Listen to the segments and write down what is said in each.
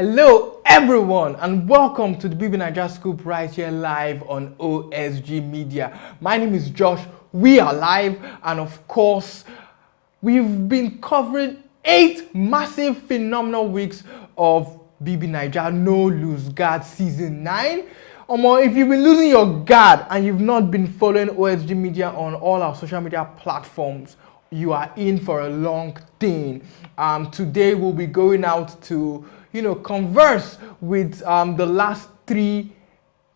Hello everyone and welcome to the BBNaija Scoop right here live on OSG Media. My name is Josh, we are live, and of course we've been covering 8 massive phenomenal weeks of BBNaija No Loose Guard Season 9. If you've been losing your guard and you've not been following OSG Media on all our social media platforms, you are in for a long thing. Today we'll be going out to converse with the last 3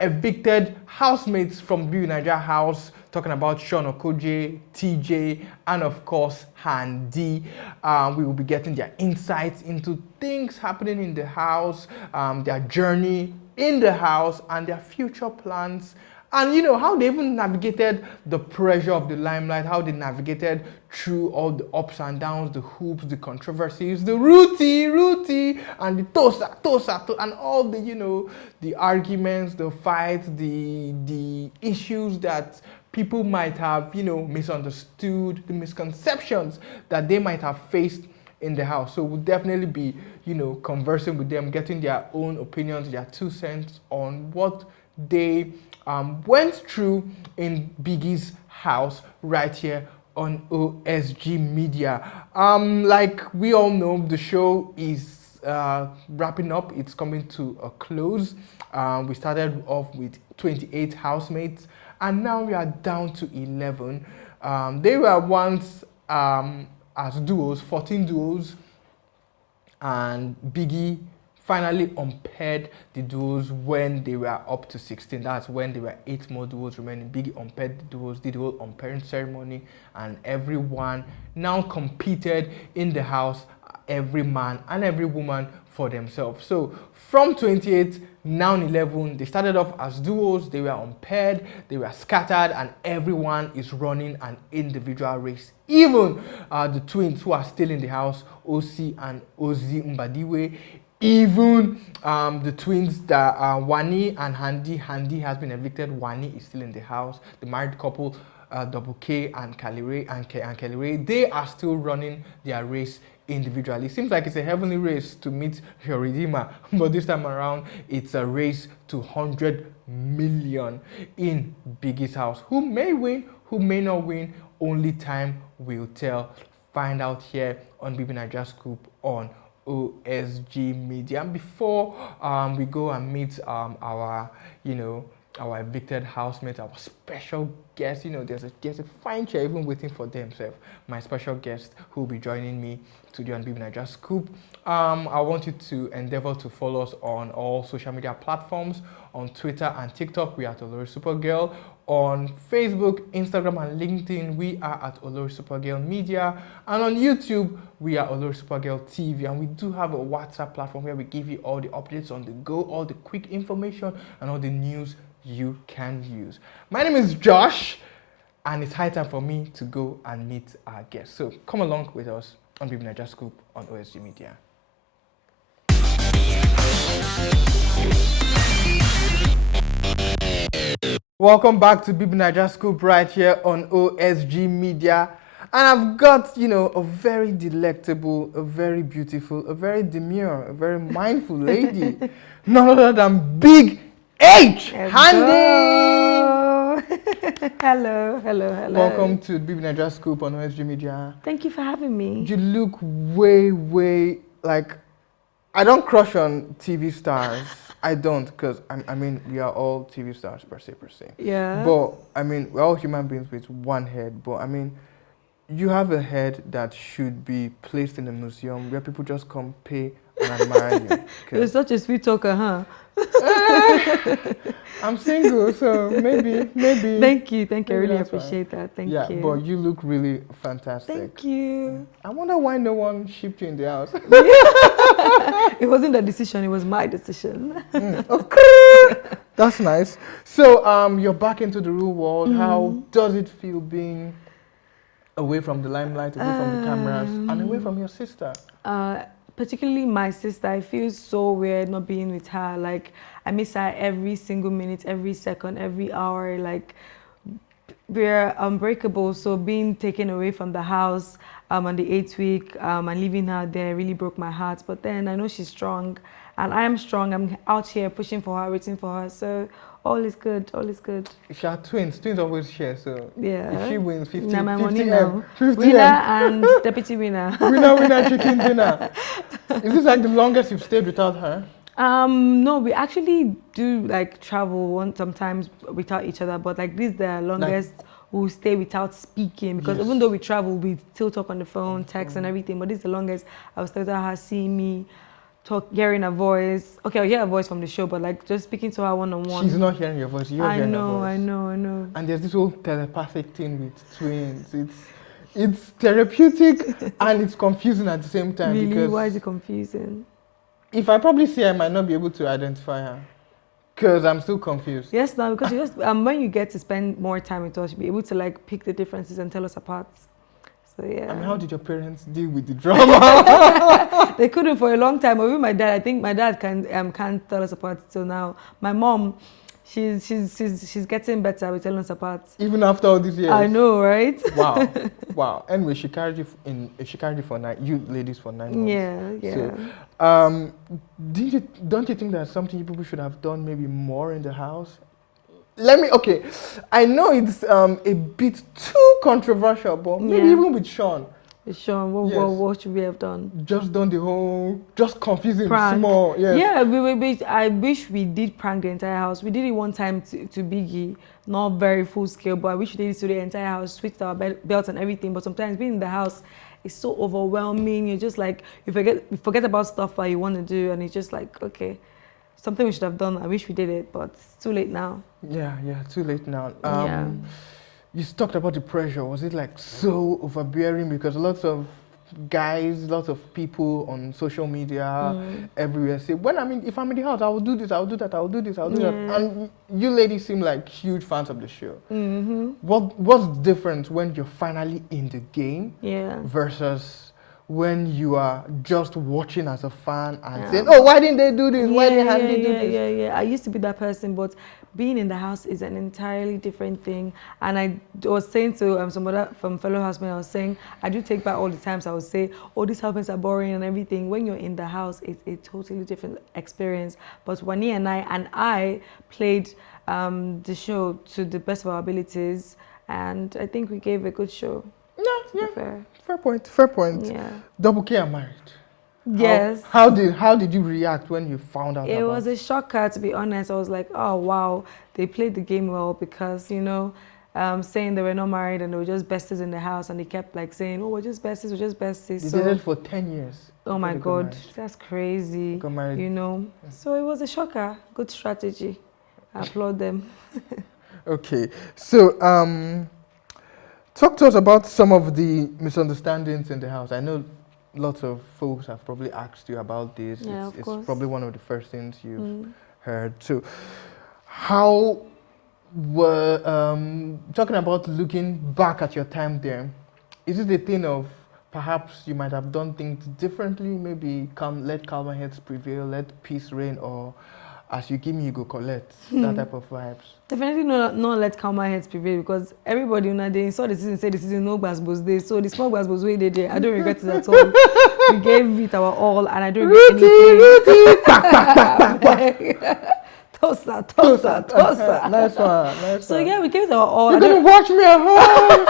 evicted housemates from BBNaija House, talking about Shaun, TJAY, and of course Handy. We will be getting their insights into things happening in the house, their journey in the house, and their future plans. And how they even navigated the pressure of the limelight, how they navigated through all the ups and downs, the hoops, the controversies, the rooty, and the tosa, and all the, the arguments, the fights, the issues that people might have, misunderstood, the misconceptions that they might have faced in the house. So we'll definitely be, conversing with them, getting their own opinions, their 2 cents on what they went through in Biggie's house right here on OSG Media. Like we all know, the show is wrapping up. It's coming to a close. We started off with 28 housemates, and now we are down to 11. They were once as duos, 14 duos, and Biggie finally unpaired the duos when they were up to 16. That's when there were 8 more duos remaining. Biggie unpaired the duos, did the whole unpairing ceremony, and everyone now competed in the house, every man and every woman for themselves. So from 28, now 11, they started off as duos, they were unpaired, they were scattered, and everyone is running an individual race. Even the twins who are still in the house, OC and Ozi Mbadiwe, even the twins that are Wani and Handy has been evicted. Wani is still in the house. The married couple, Double K and Kelly Ray, they are still running their race individually. It seems like it's a heavenly race to meet your redeemer, but this time around it's a race to 100 million in Biggie's house. Who may win, who may not win, only time will tell. Find out here on BBNaija Scoop on OSG Media. And before we go and meet our evicted housemates, our special guest, there's a fine chair even waiting for themselves. My special guest who will be joining me today on BBNaija Scoop. I want you to endeavor to follow us on all social media platforms. On Twitter and TikTok, we are at OloriSuperGal. On Facebook, Instagram, and LinkedIn, we are at OloriSuperGal Media. And on YouTube, we are OloriSuperGal TV. And we do have a WhatsApp platform where we give you all the updates on the go, all the quick information, and all the news you can use. My name is Josh, and it's high time for me to go and meet our guests. So come along with us on BBNaija Scoop on OSG Media. Welcome back to BBNaija Scoop right here on OSG Media. And I've got, a very delectable, a very beautiful, a very demure, a very mindful lady. None other than Big H. Handy! Hello. Welcome to BBNaija Scoop on OSG Media. Thank you for having me. You look way like, I don't crush on TV stars. I don't, because we are all TV stars per se. Yeah. But we're all human beings with one head. But you have a head that should be placed in a museum where people just come pay and admire you. You're such a sweet talker, huh? I'm single, so maybe. Thank you. I really appreciate that. Thank you. Yeah, but you look really fantastic. Thank you. I wonder why no one shipped you in the house. It wasn't a decision, it was my decision. Okay. That's nice. So you're back into the real world. How does it feel being away from the limelight, away from the cameras, and away from your sister? Particularly my sister, I feel so weird not being with her. Like, I miss her every single minute, every second, every hour. Like, we're unbreakable, so being taken away from the house on the 8th week and leaving her there really broke my heart. But then I know she's strong, and I am strong. I'm out here pushing for her, waiting for her. So all is good. All is good. She are twins. Twins always share. So Yeah. if she wins, 50 Now my 50 money M, now. 50 Winner M. and deputy winner. Winner, chicken dinner. Is this like the longest you've stayed without her? No, we actually do like travel sometimes without each other, but like this is the longest we'll stay without speaking, because even though we travel, we still talk on the phone, text and everything, but this is the longest I'll stay without her seeing me, hearing her voice. Okay, I'll hear her voice from the show, but like just speaking to her one-on-one. She's not hearing your voice, you're hearing her voice. I know. And there's this whole telepathic thing with twins. It's therapeutic and it's confusing at the same time. Really? Because why is it confusing? if I probably see her, I might not be able to identify her because I'm still confused. Yes, now because you just when you get to spend more time with us, you'll be able to like pick the differences and tell us apart. So yeah. I mean, how did your parents deal with the drama? They couldn't for a long time. But with my dad, I think my dad can't tell us apart till now. My mom, she's getting better with telling us apart. Even after all these years. I know, right? Wow. Anyway, she carried you for 9. You ladies for 9 months. Yeah. So, don't you think that's something you people should have done maybe more in the house? I know it's a bit too controversial, but maybe even with Shaun. Shaun, what should we have done? Just done the whole, just confusing prank. Small. Yes. Yeah, I wish we did prank the entire house. We did it one time to Biggie, not very full scale, but I wish we did it to the entire house, switched our belts and everything. But sometimes being in the house is so overwhelming. You're just like, you forget about stuff that you want to do, and it's just like, okay, something we should have done. I wish we did it, but it's too late now. Yeah, too late now. Yeah. You talked about the pressure. Was it like so overbearing? Because lots of guys, lots of people on social media, everywhere say, if I'm in the house, I will do this, I will do that, I will do this, I will do that. And you ladies seem like huge fans of the show. What's different when you're finally in the game versus when you are just watching as a fan and saying, oh, why didn't they do this? Why didn't they do this? Yeah. I used to be that person, but being in the house is an entirely different thing. And I was saying to some other fellow housemates, I was saying, I do take back all the times I would say, oh, these housemates are boring and everything. When you're in the house, it's a totally different experience. But Wani and I played the show to the best of our abilities, and I think we gave a good show. Yeah. Fair point. Yeah. Double K are married. Yes. How did you react when you found out? It was a shocker, to be honest. I was like, oh wow, they played the game well, because saying they were not married and they were just besties in the house, and they kept like saying, oh, we're just besties. They did it for 10 years. Oh my God, that's crazy. Got married. So it was a shocker. Good strategy. I applaud them. Okay, so talk to us about some of the misunderstandings in the house. I know lots of folks have probably asked you about this. Yeah, it's of course. probably one of the first things you've heard. So how were, talking about looking back at your time there, is it a thing of perhaps you might have done things differently, maybe let calmer heads prevail, let peace reign, or as you give me, you go collect, that type of vibes? Definitely not let calmer heads prevail, because everybody they saw the season, say the season no gbasgbos day. So the small gbasgbos way they did, I don't regret it at all. We gave it our all, and I don't regret anything. Tossa. Nice one. So yeah, we gave it our all. You're gonna watch me at home.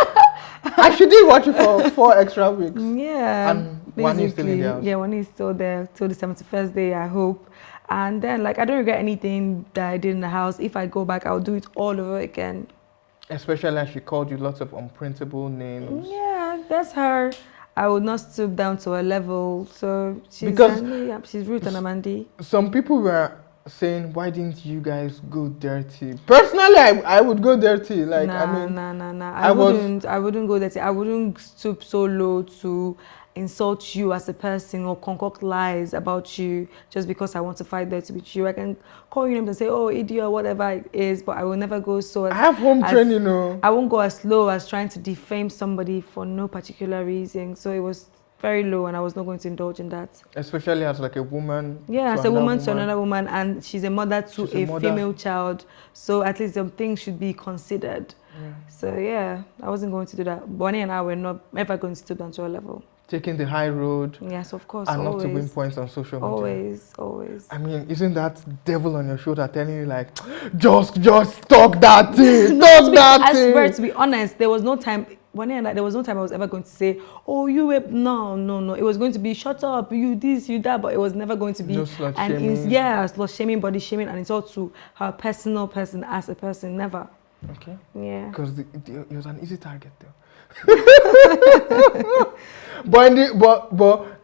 I should did watch it for 4 extra weeks. Yeah. And one is still in the house. Yeah, one is still there till the 71st day, I hope. And then, I don't regret anything that I did in the house. If I go back, I'll do it all over again. Especially as she called you lots of unprintable names. Yeah, that's her. I would not stoop down to her level. So she's Ruth and Amandi. Some people were saying, why didn't you guys go dirty? Personally, I would go dirty. Nah. I wouldn't go dirty. I wouldn't stoop so low to insult you as a person or concoct lies about you just because I want to fight dirty with you. I can call you names and say, oh, idiot, whatever it is, but I will never go so. I have home training, I won't go as low as trying to defame somebody for no particular reason. So it was very low, and I was not going to indulge in that. Especially as a woman. Yeah, as a woman to another woman, and she's a mother to a female child. So at least some things should be considered. So yeah, I wasn't going to do that. Bonnie and I were not ever going to stoop down to her level. Taking the high road. Yes, of course, And always. not to win points on social media. Always. I mean, isn't that devil on your shoulder telling you like, just talk that thing, talk that thing? I swear, to be honest, there was no time. Bonnie and I, there was no time I was ever going to say, "Oh, you were no." It was going to be, "Shut up, you this, you that," but it was never going to be. No slut shaming. Slut shaming, body shaming, and it's all to her personal person as a person. Never. Okay. Yeah. Because it was an easy target though. but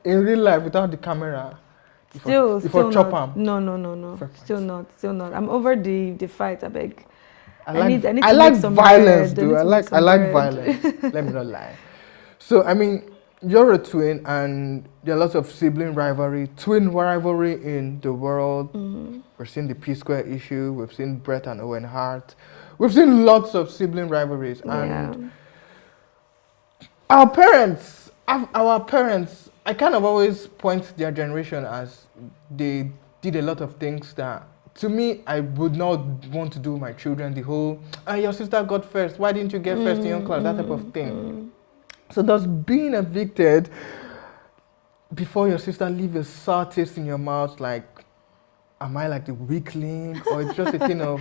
in real life, without the camera, Still chop not. am. No. Still not. I'm over the fight. I beg. I need to like make some violence, bread. dude. I like violence. Let me not lie. So I mean, you're a twin, and there are lots of sibling rivalry, twin rivalry in the world. We've seen the P Square issue. We've seen Brett and Owen Hart. We've seen lots of sibling rivalries, and our parents, I kind of always point their generation as they did a lot of things that, to me, I would not want to do with my children. The whole, your sister got first, why didn't you get first in your class? That type of thing. So does being evicted before your sister leave a sour taste in your mouth, like, am I like the weakling? Or it's just a thing of,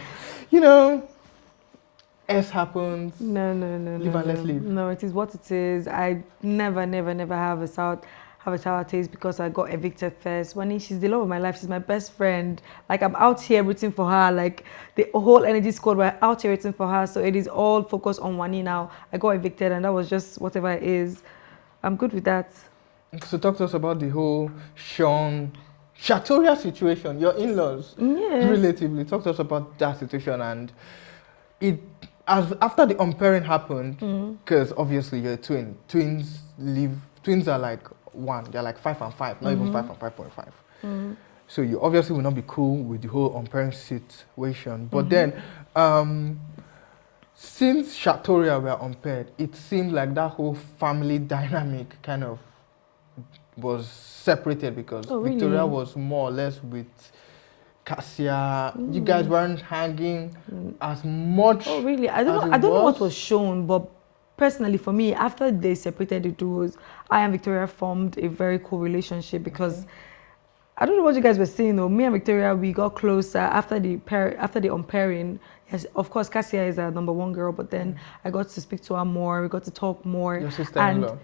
S happens. No. Live and let live. No, it is what it is. I never have a sour taste because I got evicted first. Wani, she's the love of my life. She's my best friend. Like, I'm out here rooting for her. Like, the whole energy squad, we're out here rooting for her. So it is all focused on Wani now. I got evicted and that was just whatever it is. I'm good with that. So talk to us about the whole Shaun, Shatoria situation, your in-laws. Relatively. Talk to us about that situation, and after the unpairing happened, because obviously you're a twin. Twins are like one. They're like 5 and 5, not even 5 and 5.5. So you obviously will not be cool with the whole unpairing situation. But then, since Shatoria were unpaired, it seemed like that whole family dynamic kind of was separated because Victoria was more or less with Cassia. You guys weren't hanging as much. Oh, really? I don't know what was shown, but personally for me, after they separated the duos, I and Victoria formed a very cool relationship because I don't know what you guys were saying though. Me and Victoria, we got closer after the unpairing. Yes, of course, Cassia is our #1 girl, but then I got to speak to her more. We got to talk more. Your sister-in-law.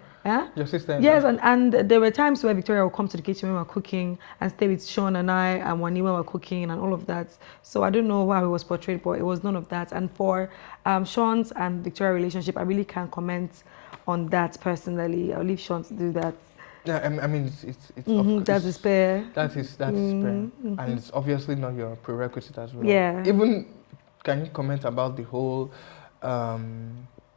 Your sister-in-law. Yes, and there were times where Victoria would come to the kitchen when we were cooking and stay with Shaun and I and Wani when we were cooking and all of that. So I don't know how it was portrayed, but it was none of that. And for Shaun's and Victoria relationship, I really can't comment on that personally. I'll leave Shaun to do that. Yeah, I mean, it's that's his pair. That is pair. And it's obviously not your prerequisite as well. Yeah. Even, can you comment about the whole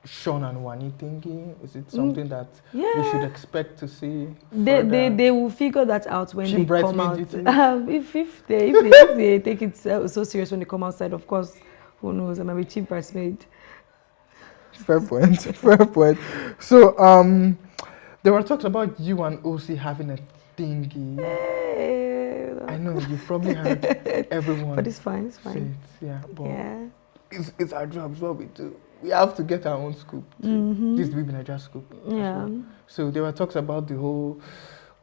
Shaun and Wani thingy? Is it something that we should expect to see? They will figure that out when they come out. If they take it so serious when they come outside, of course, who knows? I might be chief bridesmaid. Fair point. Fair point. So there were talks about you and OC having a thingy. I know you've probably heard everyone. But it's fine. It's fine. But it's our job. It's what we do. We have to get our own scoop. This is the BBNaija scoop. Yeah. So there were talks about the whole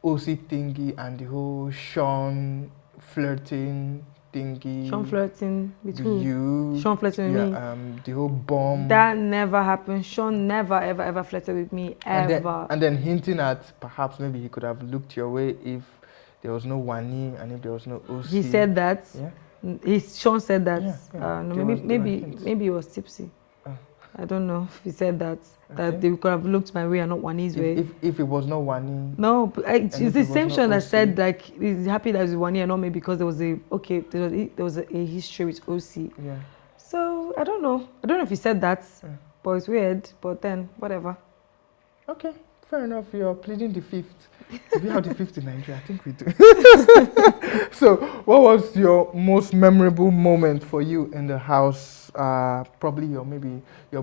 OC thingy and the whole Shaun flirting thingy. Shaun flirting with who? You. Shaun flirting with me. The whole bomb. That never happened. Shaun never, ever flirted with me, ever. And then hinting at perhaps maybe he could have looked your way if there was no Wani and if there was no OC. He said that. Yeah. Shaun said that. Yeah. No, maybe he was tipsy. I don't know if he said that. That they could have looked my way and not Wani's way. If it was not Wani. No, it's the same Shaun that said like he's happy that it was Wani and not me because there was a history with OC. Yeah. So I don't know if he said that, but it's weird. But then whatever. Okay, fair enough. You're pleading the fifth. We have the fifth in Nigeria. I think we do. So, what was your most memorable moment for you in the house? Probably your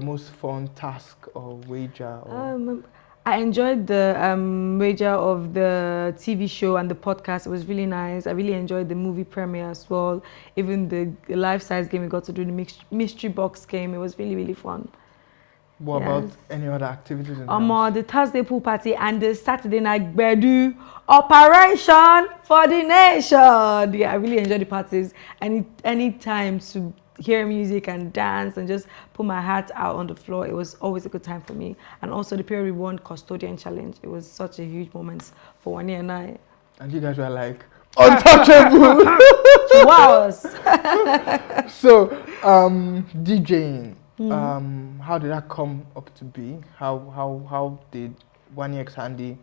most fun task or wager. I enjoyed the wager of the TV show and the podcast. It was really nice. I really enjoyed the movie premiere as well. Even the life-size game we got to do, the mystery box game. It was really, really fun. What about any other activities in the house? The Thursday pool party and the Saturday night bedu operation for the nation. Yeah, I really enjoy the parties. Any time to hear music and dance and just put my heart out on the floor. It was always a good time for me. And also the period we won custodian challenge. It was such a huge moment for Wani and I. And you guys were like untouchable. 2 hours. So, DJing. How did that come up to be? How did Wani X Handy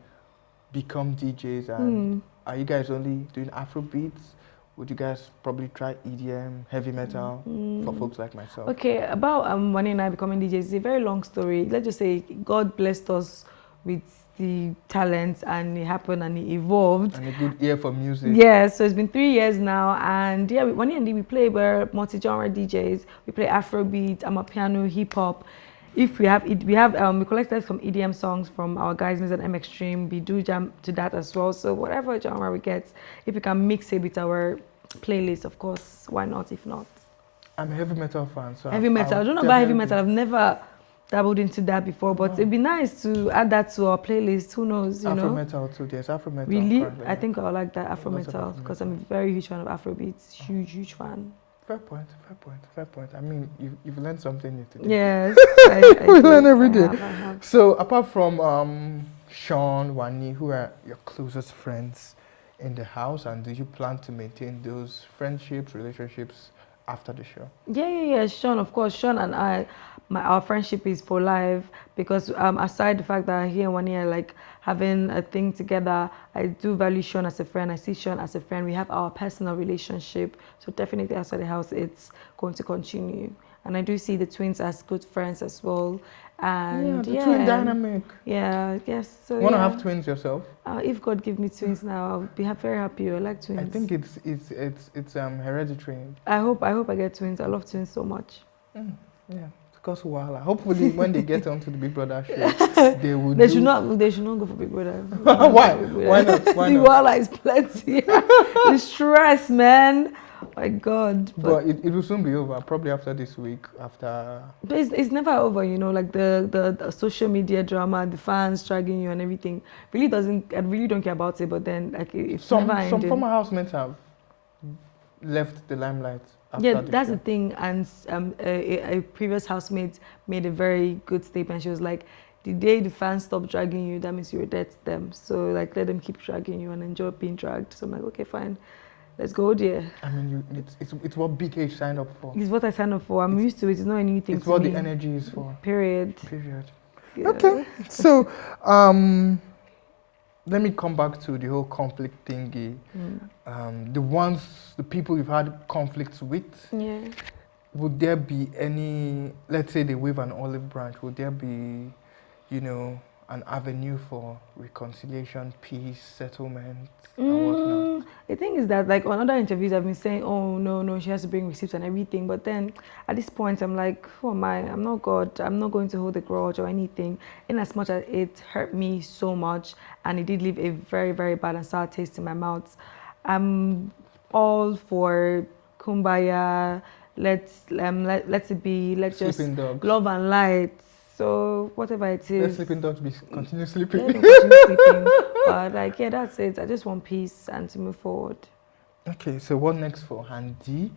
become DJs? And are you guys only doing Afro beats? Would you guys probably try EDM, heavy metal for folks like myself? Okay, about Wani and I becoming DJs, it's a very long story. Let's just say God blessed us with the talent and it happened and it evolved. And a good ear for music. Yeah, so it's been 3 years now, and yeah, Wani and I, we play, we're multi-genre DJs. We play Afrobeat, amapiano, hip hop. If we collected some EDM songs from our guys in M Extreme. We do jam to that as well. So whatever genre we get, if we can mix it with our playlist, of course, why not? If not, I'm a heavy metal fan. So heavy metal. I don't know about heavy metal. I've never dabbled into that before, but it'd be nice to add that to our playlist. Who knows, you know? Afro metal too. There's Afro metal. Really? I think I like that Afro metal because I'm a very huge fan of Afrobeats. Huge fan. Fair point. I mean, you've learned something new today. Yes. We learn every day. I have. So apart from Shaun, Wani, who are your closest friends in the house, and do you plan to maintain those friendships, relationships after the show? Yeah. Shaun, of course. Shaun and I, our friendship is for life because aside the fact that he and Wani are like having a thing together, I do value Shaun as a friend. I see Shaun as a friend. We have our personal relationship. So definitely outside the house, it's going to continue. And I do see the twins as good friends as well. And the twin dynamic. Yeah, yes. So Want to have twins yourself? If God give me twins now, I'll be very happy. I like twins. I think it's hereditary. I hope I get twins. I love twins so much. Yeah. Because hopefully when they get onto the Big Brother show, they will. They should not go for Big Brother. Why? Why not? The wahala is plenty. The stress, man. My God. But it will soon be over. Probably after this week. But it's never over, you know. Like the social media drama, the fans dragging you and everything. I really don't care about it. But then, like, it's some ending. former housemates have left the limelight. Yeah, that's the thing. And a previous housemate made a very good statement. She was like, the day the fans stop dragging you, that means you're dead to them. So, like, let them keep dragging you and enjoy being dragged. So I'm like, okay, fine. Let's go there. I mean, it's what BK signed up for. It's what I signed up for. I'm used to it. It's not a new thing It's to what me. the energy is for. Period. Yeah. Okay. So, let me come back to the whole conflict thingy. The people you've had conflicts with. Yeah. Would there be any, let's say they wave an olive branch, would there be, an avenue for reconciliation, peace, settlement, and whatnot? The thing is that, like, on other interviews, I've been saying, oh, no, she has to bring receipts and everything. But then, at this point, I'm like, who am I? I'm not God. I'm not going to hold a grudge or anything. In as much as it hurt me so much, and it did leave a very, very bad and sour taste in my mouth, I'm all for kumbaya. Let's it be. Let's Sleeping just dogs. love and light. So whatever it is. Let sleeping dogs continue sleeping. Let them continue sleeping. But like, yeah, that's it. I just want peace and to move forward. Okay, so what next for Handy?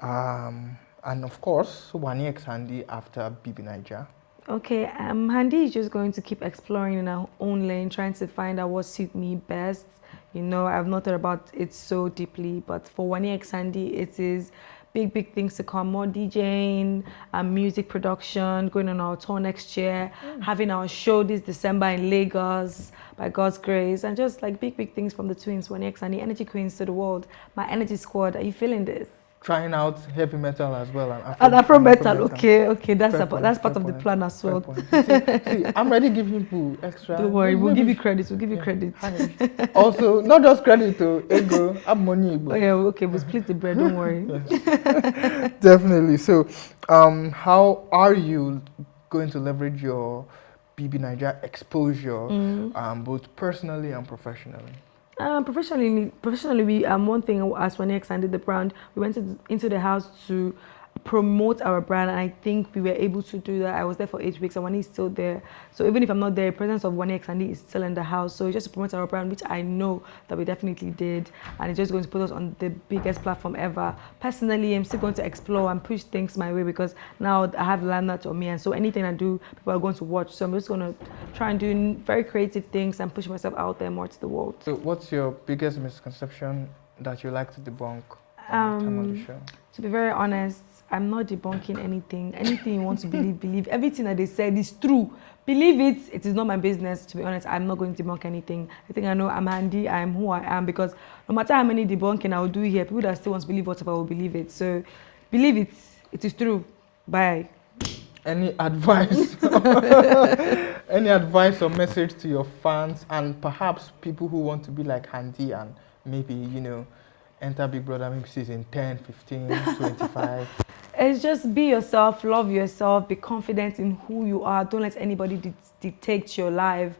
And of course, Wani X Handy after BBNaija. Okay, Handy is just going to keep exploring in her own lane, trying to find out what suits me best. You know, I've not thought about it so deeply, but for Wani X Handy, it is big things to come, more DJing and music production, going on our tour next year, having our show this December in Lagos by God's grace, and just like big things from the twins, Wani X and the energy queens to the world. My energy squad, are you feeling this? Trying out heavy metal as well. And Afro metal, okay, that's part of the plan as well. See, I'm ready to give you extra. Don't worry, we'll give you credit. Also, not just credit to ego, have money. Oh yeah, okay, we'll split the bread. Don't worry. Yes. Definitely. So, how are you going to leverage your BBNaija exposure, both personally and professionally? Professionally, we one thing as Wani X did the brand, we went into the house to promote our brand, and I think we were able to do that. I was there for 8 weeks and Wani is still there. So even if I'm not there, the presence of Wani X Andy is still in the house. So just to promote our brand, which I know that we definitely did, and it's just going to put us on the biggest platform ever. Personally, I'm still going to explore and push things my way because now I have landmark on me, and so anything I do, people are going to watch. So I'm just going to try and do very creative things and push myself out there more to the world. So what's your biggest misconception that you like to debunk on the time of the show? To be very honest, I'm not debunking anything. Anything you want to believe, believe. Everything that they said is true. Believe it. It is not my business. To be honest, I'm not going to debunk anything. I think I know I'm handy. I'm who I am, because no matter how many debunking I will do here, people that still want to believe whatever will believe it. So believe it. It is true. Bye. Any advice? Any advice or message to your fans and perhaps people who want to be like Handy and maybe, you know, enter Big Brother maybe season 10, 15, 25? It's just be yourself, love yourself, be confident in who you are. Don't let anybody dictate your life.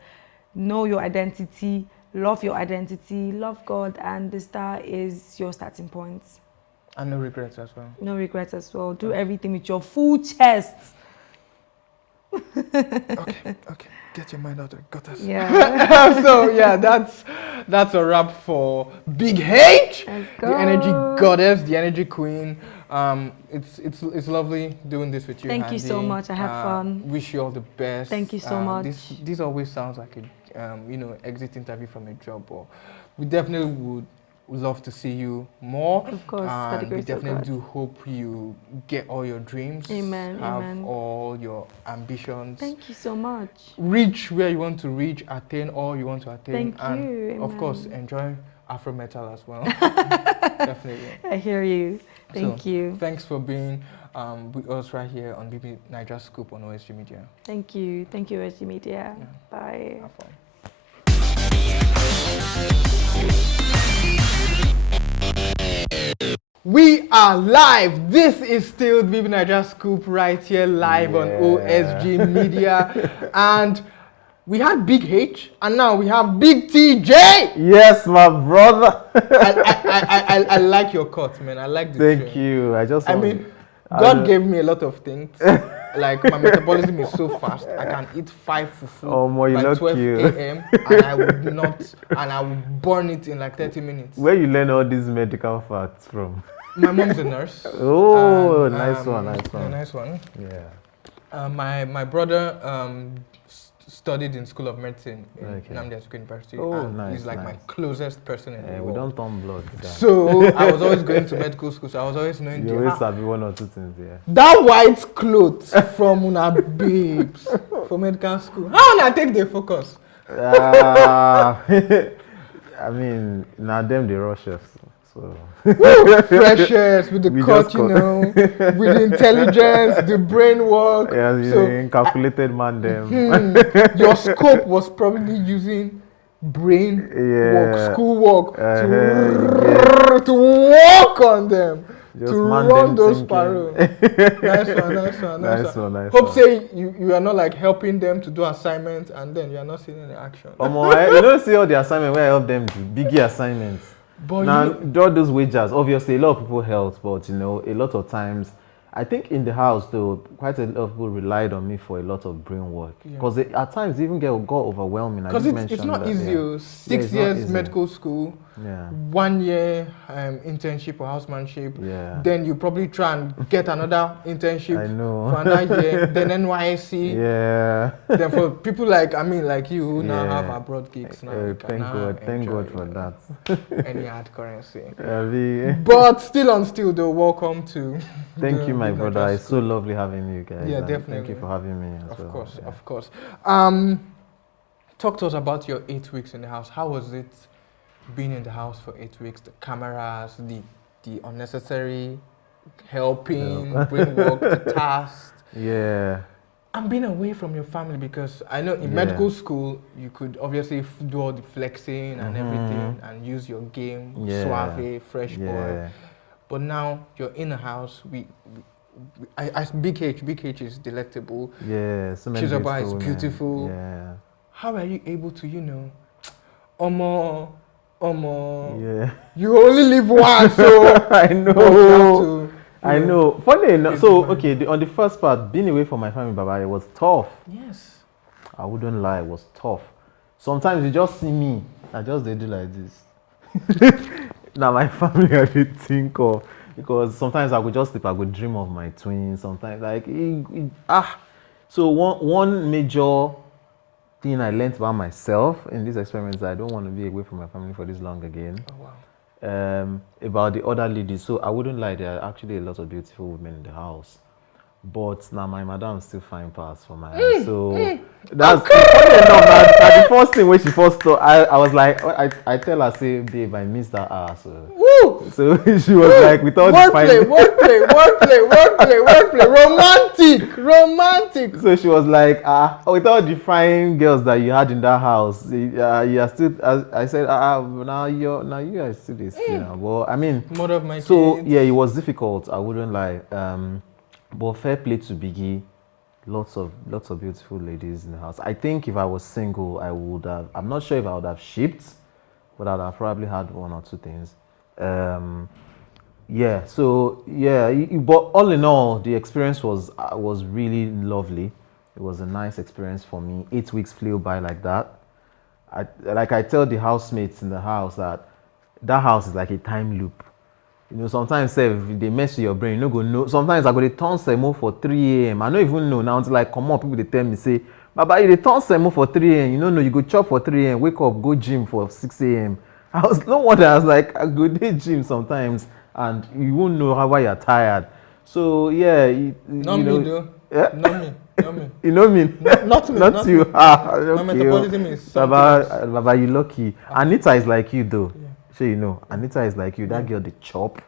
Know your identity, love your identity, love God, and the star is your starting point. And no regrets as well. No regrets as well. Do everything with your full chest. Okay. Get your mind out of it. Got us. Yeah. So yeah, that's a wrap for Big H, the energy goddess, the energy queen. It's lovely doing this with you. Thank you so much. I had fun. Wish you all the best. Thank you so much. This always sounds like a you know, exit interview from a job, but we definitely would love to see you more. Of course, by the we grace of definitely God. do hope you get all your dreams. Amen. Have Amen. all your ambitions. Thank you so much. Reach where you want to reach, attain all you want to attain. Thank and you. of Amen. course, enjoy Afro metal as well. Definitely. I hear you. Thank you. Thanks for being with us right here on BBNaija Scoop on OSG Media. Thank you. Thank you, OSG Media. Yeah. Bye. Have fun. We are live. This is still BBNaija Scoop right here live on OSG Media. And we had Big H and now we have Big TJAY. Yes, my brother. I like your cut, man. I like the Thank trim. you. I mean, God gave me a lot of things. Like my metabolism is so fast. I can eat 5 fufu by 12 a.m. and I would burn it in like 30 minutes. Where you learn all these medical facts from? My mom's a nurse. Oh, nice one. Yeah, nice one. Yeah. My brother studied in School of Medicine in Nnamdi Azikiwe University. Oh, and nice. he's like my closest person in the We world. don't turn blood. So I was always going to medical school, so I was always knowing You always have one or two things, yeah. that white clothes from una babes for medical school. How na take the focus? I mean, now them they rush us. So Freshers with the We cut, just you know, with the intelligence, the brain work. yeah, So calculated man them. your scope was probably using brain work, school work to work on them, Just to man run them those thinking. parole. Nice one. Nice Hope one. say you are not like helping them to do assignments and then you are not seeing any action. You don't see all the assignment where I help them do biggie assignments. But Now, you know, all those wages, obviously, a lot of people helped, but you know, a lot of times, I think in the house, though, quite a lot of people relied on me for a lot of brain work. Because at times, it even got overwhelming. because it's not easy. 6 years medical school, 1 year internship or housemanship. Yeah. Then you probably try and get another internship I know. for another year. Then NYSC. Yeah. Then for people like like you who now have abroad gigs now. you can Thank now God. Thank enjoy, God for you know, that. any hard currency. Really. But still though, welcome to. Thank you, my BBNaija brother. It's so School. lovely having you guys. Yeah, and definitely. Thank you for having me as well. Of course. Talk to us about your 8 weeks in the house. How was it being in the house for 8 weeks? The cameras, the unnecessary helping, brain work, the tasks. Yeah. And being away from your family, because I know in medical school you could obviously do all the flexing and everything and use your game, suave, fresh boy. But now you're in a house. Big H is delectable. Yeah. So many Chizoba is beautiful beautiful. women. Yeah. How are you able to, Omo, Yeah. you only live once, so I know. I know. Funny enough, so okay, on the first part, being away from my family, Baba, it was tough. Yes. I wouldn't lie, it was tough. Sometimes you just see me, I just they do like this. Now my family I did think of, because sometimes I would just sleep, I would dream of my twins. Sometimes So one major thing I learned about myself in this experiment is I don't want to be away from my family for this long again. Oh wow. About the other ladies, so I wouldn't lie, there are actually a lot of beautiful women in the house. But now my madam still fine pass for my eyes. So that's funny enough. That the first thing when she first saw, I was like, I tell her, say, babe, I miss that ass. So she was like, with all the wordplay, romantic. So she was like, with all the fine girls that you had in that house, you are still. I said, now you are still this, you know. Well, I mean, mother of my so kids. yeah, it was difficult. I wouldn't lie. But fair play to Biggie, lots of beautiful ladies in the house. I think if I was single, I would have. I'm not sure if I would have shipped, but I'd have probably had one or two things. Yeah. So yeah, but all in all, the experience was really lovely. It was a nice experience for me. 8 weeks flew by like that. I tell the housemates in the house that house is like a time loop. You know, sometimes if they mess with your brain, you no go know. Sometimes I go to turn semo for 3 a.m. I don't even know now until I come up. People they tell me say, "Baba, you dey turn semo for 3 a.m. You know, you go chop for 3 a.m. Wake up, go gym for 6 a.m." No wonder I was like, I go to gym sometimes, and you won't know why you're tired. So yeah, Me though. Yeah? Not me. You know me? Not me. Not you. My Okay. metabolism is something else. Baba, you lucky. Anita is like you though. Yeah. So you know, Anita is like you. That girl, they chop.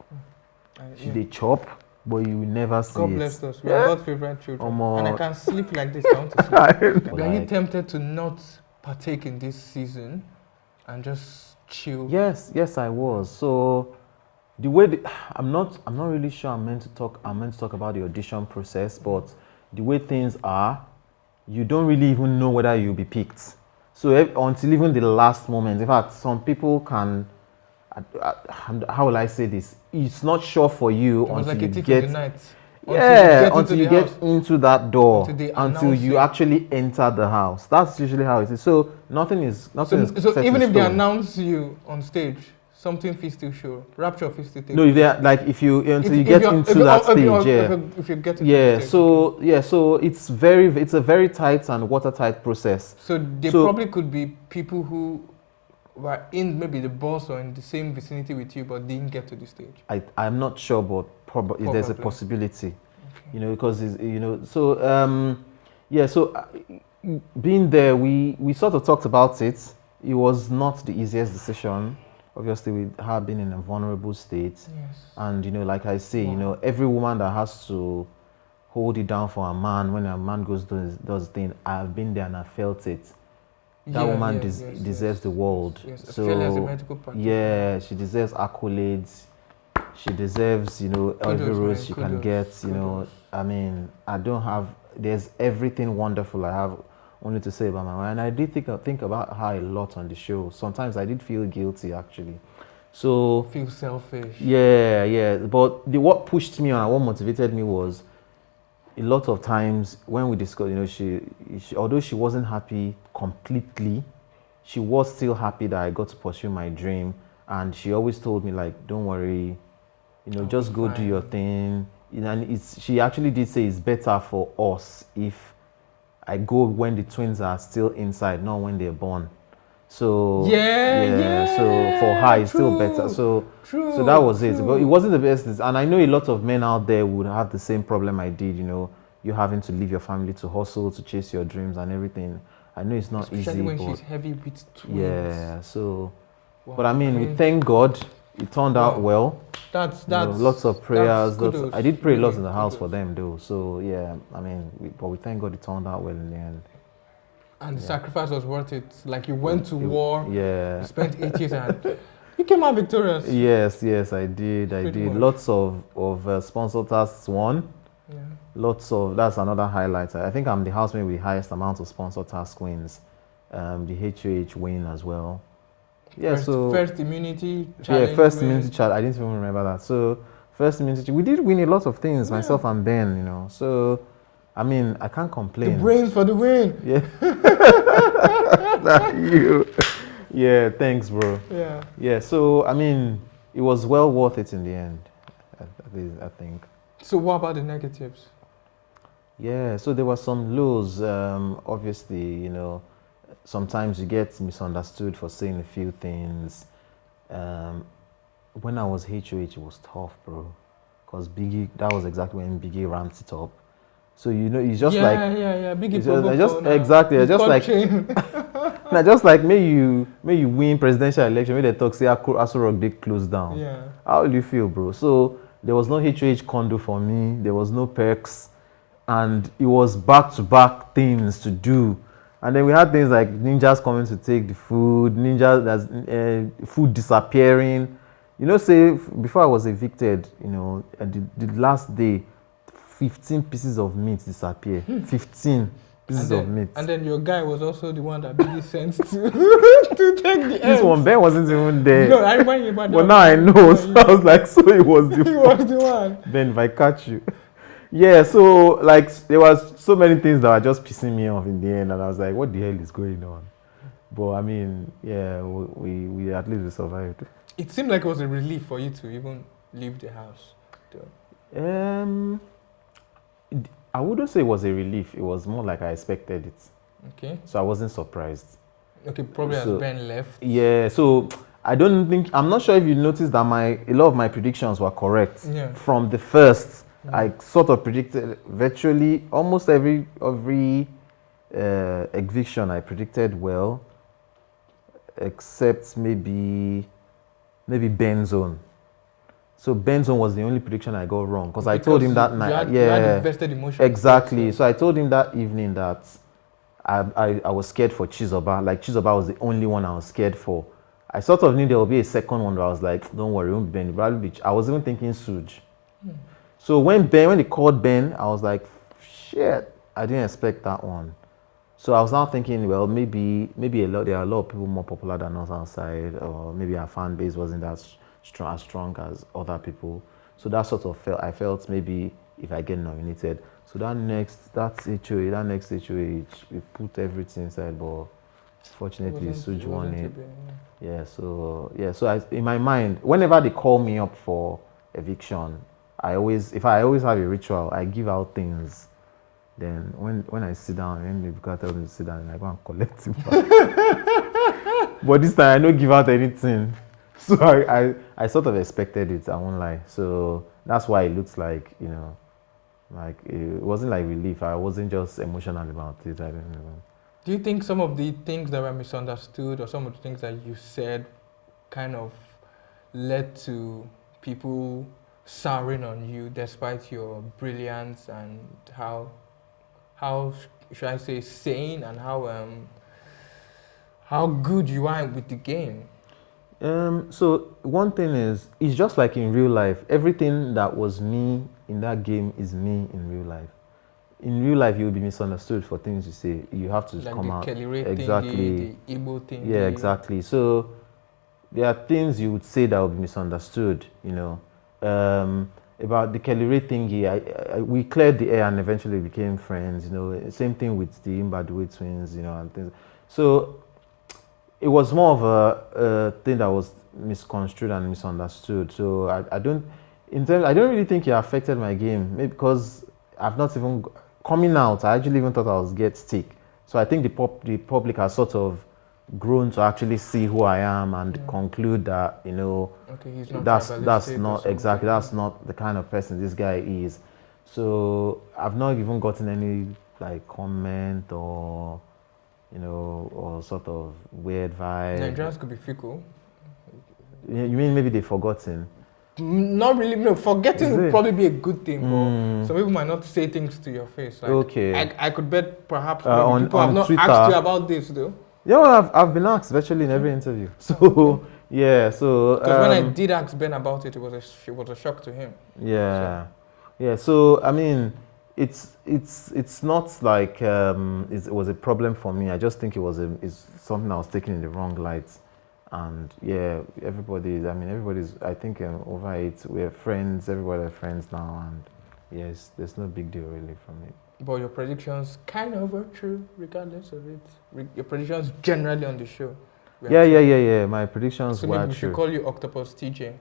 They chop, but you will never see God it. bless us. We are God's favorite children. And I can sleep like this. I want to sleep. Are you tempted to not partake in this season and just chill? Yes, I was. So the way I'm not really sure I'm meant to talk about the audition process, but the way things are, you don't really even know whether you'll be picked. So until even the last moment. In fact, some people can. How will I say this? It's not sure for you until you get. Until you get into that door, until you actually enter the house. That's usually how it is. So nothing is so even if they announce you on stage, something feels still sure. Rapture feels still take. No, if they like if you get into that stage, if you get into the stage. So it's a very tight and watertight process. So there probably could be people who were in maybe the bus or in the same vicinity with you, but didn't get to the stage. I'm not sure, but probably there's a possibility. Okay. You know, because so being there, we sort of talked about it. It was not the easiest decision. Obviously, we have been in a vulnerable state, and you know, like I say, you know, every woman that has to hold it down for a man when a man does thing, I've been there and I felt it. That woman deserves the world. So as a medical practitioner. She deserves accolades. She deserves, you know, every rose she can get. You know, I mean, there's everything wonderful I have only to say about my wife. And I did think about her a lot on the show. Sometimes I did feel guilty, actually. So feel selfish. Yeah. But what pushed me on and what motivated me was a lot of times when we discussed, you know, she although she wasn't happy completely, she was still happy that I got to pursue my dream. And she always told me, like, don't worry, you know, just go do your thing. You know, and she actually did say it's better for us if I go when the twins are still inside, not when they're born. So so for her it's still better. So that was it. But it wasn't the best. And I know a lot of men out there would have the same problem I did, you know, you having to leave your family to hustle, to chase your dreams and everything. I know it's not especially easy. When she's heavy with twins. Yeah, so but I mean, we thank God it turned out well. That's you know, lots of prayers. I did pray really, lots in the house for them though. So yeah, I mean, but we thank God it turned out well in the end. And the sacrifice was worth it. Like you went to war. Yeah. You spent 8 years and you came out victorious. Yes, I did. Lots of sponsor tasks won. Yeah. That's another highlight. I think I'm the housemate with the highest amount of sponsor task wins. The HOH win as well. Yeah, first immunity challenge. Yeah, first immunity challenge. I didn't even remember that. So First minute, we did win a lot of things, Yeah. myself and Ben, you know. So, I mean, I can't The complain. brains for the win. Yeah. You. Yeah, thanks, bro. Yeah. Yeah, so, I mean, it was well worth it in the end, at least, I think. So what about the negatives? Yeah, so there were some lows. Obviously, you know, sometimes you get misunderstood for saying a few things. When I was HOH, it was tough, bro. Because Biggie, that was exactly when Biggie ramped it up. So, you know, it's just yeah, like. yeah. Biggie It's just, Provo I just for now. exactly. I The just court like. chain. Now, just like may you win presidential election, may they talk say Aso Rock they close down. Yeah. How do you feel, bro? So there was no HOH condo for me. There was no perks, and it was back-to-back things to do. And then we had things like ninjas coming to take the food, food disappearing. You know, say before I was evicted, you know, the last day, 15 pieces of meat disappear. 15 pieces of meat. And then your guy was also the one that Biggie sent to to take the This eggs. one, Ben wasn't even there. No, I remind you about that. But now I know, so I was like, so it was the He one. was the one. Ben, if I catch you. Yeah, so like there was so many things that were just pissing me off in the end, and I was like, what the hell is going on? But I mean, yeah, we at least we survived. It seemed like it was a relief for you to even leave the house. Though. I wouldn't say it was a relief. It was more like I expected it. Okay. So I wasn't surprised. Okay, probably So- as Ben left. Yeah, so I'm not sure if you noticed that a lot of my predictions were correct. Yeah. From the first, I sort of predicted virtually almost every eviction I predicted well, except maybe Ben Zone. So Ben Zone was the only prediction I got wrong because I told him that night. You had invested emotion. Exactly. So I told him that evening that I was scared for Chizoba. Like Chizoba was the only one I was scared for. I sort of knew there would be a second one where I was like, don't worry, it won't be Ben. Bradley Beach. I was even thinking Suj. So when they called Ben, I was like, shit, I didn't expect that one. So I was now thinking, well, maybe there are a lot of people more popular than us outside, or maybe our fan base wasn't that strong as other people. So that sort of I felt maybe if I get nominated. So that next HOH, we put everything inside, but fortunately Suj won it. Yeah, so in my mind, whenever they call me up for eviction, if I always have a ritual, I give out things. Then when I sit down, when the people tell me to sit down, I go and collect it back. But this time I don't give out anything. So I sort of expected it, I won't lie. So that's why it looks like, you know, like it wasn't like relief. I wasn't just emotional about it. I don't know. Do you think some of the things that were misunderstood or some of the things that you said kind of led to people souring on you despite your brilliance and how should I say sane and how good you are with the game? So one thing is, it's just like in real life. Everything that was me in that game is me in real life. In real life, you will be misunderstood for things you say. You have to Like come the out. Kelly Ray Exactly. thingy, the Igbo thing. Yeah, exactly. So there are things you would say that will be misunderstood, you know. About the Kelly Ray thingy, we cleared the air and eventually became friends, you know. Same thing with the Imbadwe twins, you know, and things. So it was more of a thing that was misconstrued and misunderstood. So I don't really think it affected my game, maybe because I've not even coming out. I actually even thought I was get stick. So I think the public has sort of grown to actually see who I am and conclude that, you know, okay, he's not that's tribalistic or not something. exactly, that's not the kind of person this guy is. So I've not even gotten any like comment or, you know, or sort of weird vibe. Nigerians could be fickle. You mean maybe they've forgotten? Not really. No, forgetting Is would it? probably be a good thing, but some people might not say things to your face. Like, Okay. I could bet perhaps On- people have on not Twitter. asked you about this though. Yeah, well, I've been asked virtually in every interview. So yeah, so Because when I did ask Ben about it, it was a shock to him. yeah, yeah. So I mean, it's not like it was a problem for me. I just think it's something I was taking in the wrong light, And yeah, everybody's, I think, over it. We're friends, everybody's friends now, and yes, there's no big deal really from it. But your predictions kind of are true, regardless of it. Your predictions generally on the show. Yeah. My predictions So were maybe we true. should call you Octopus TJ.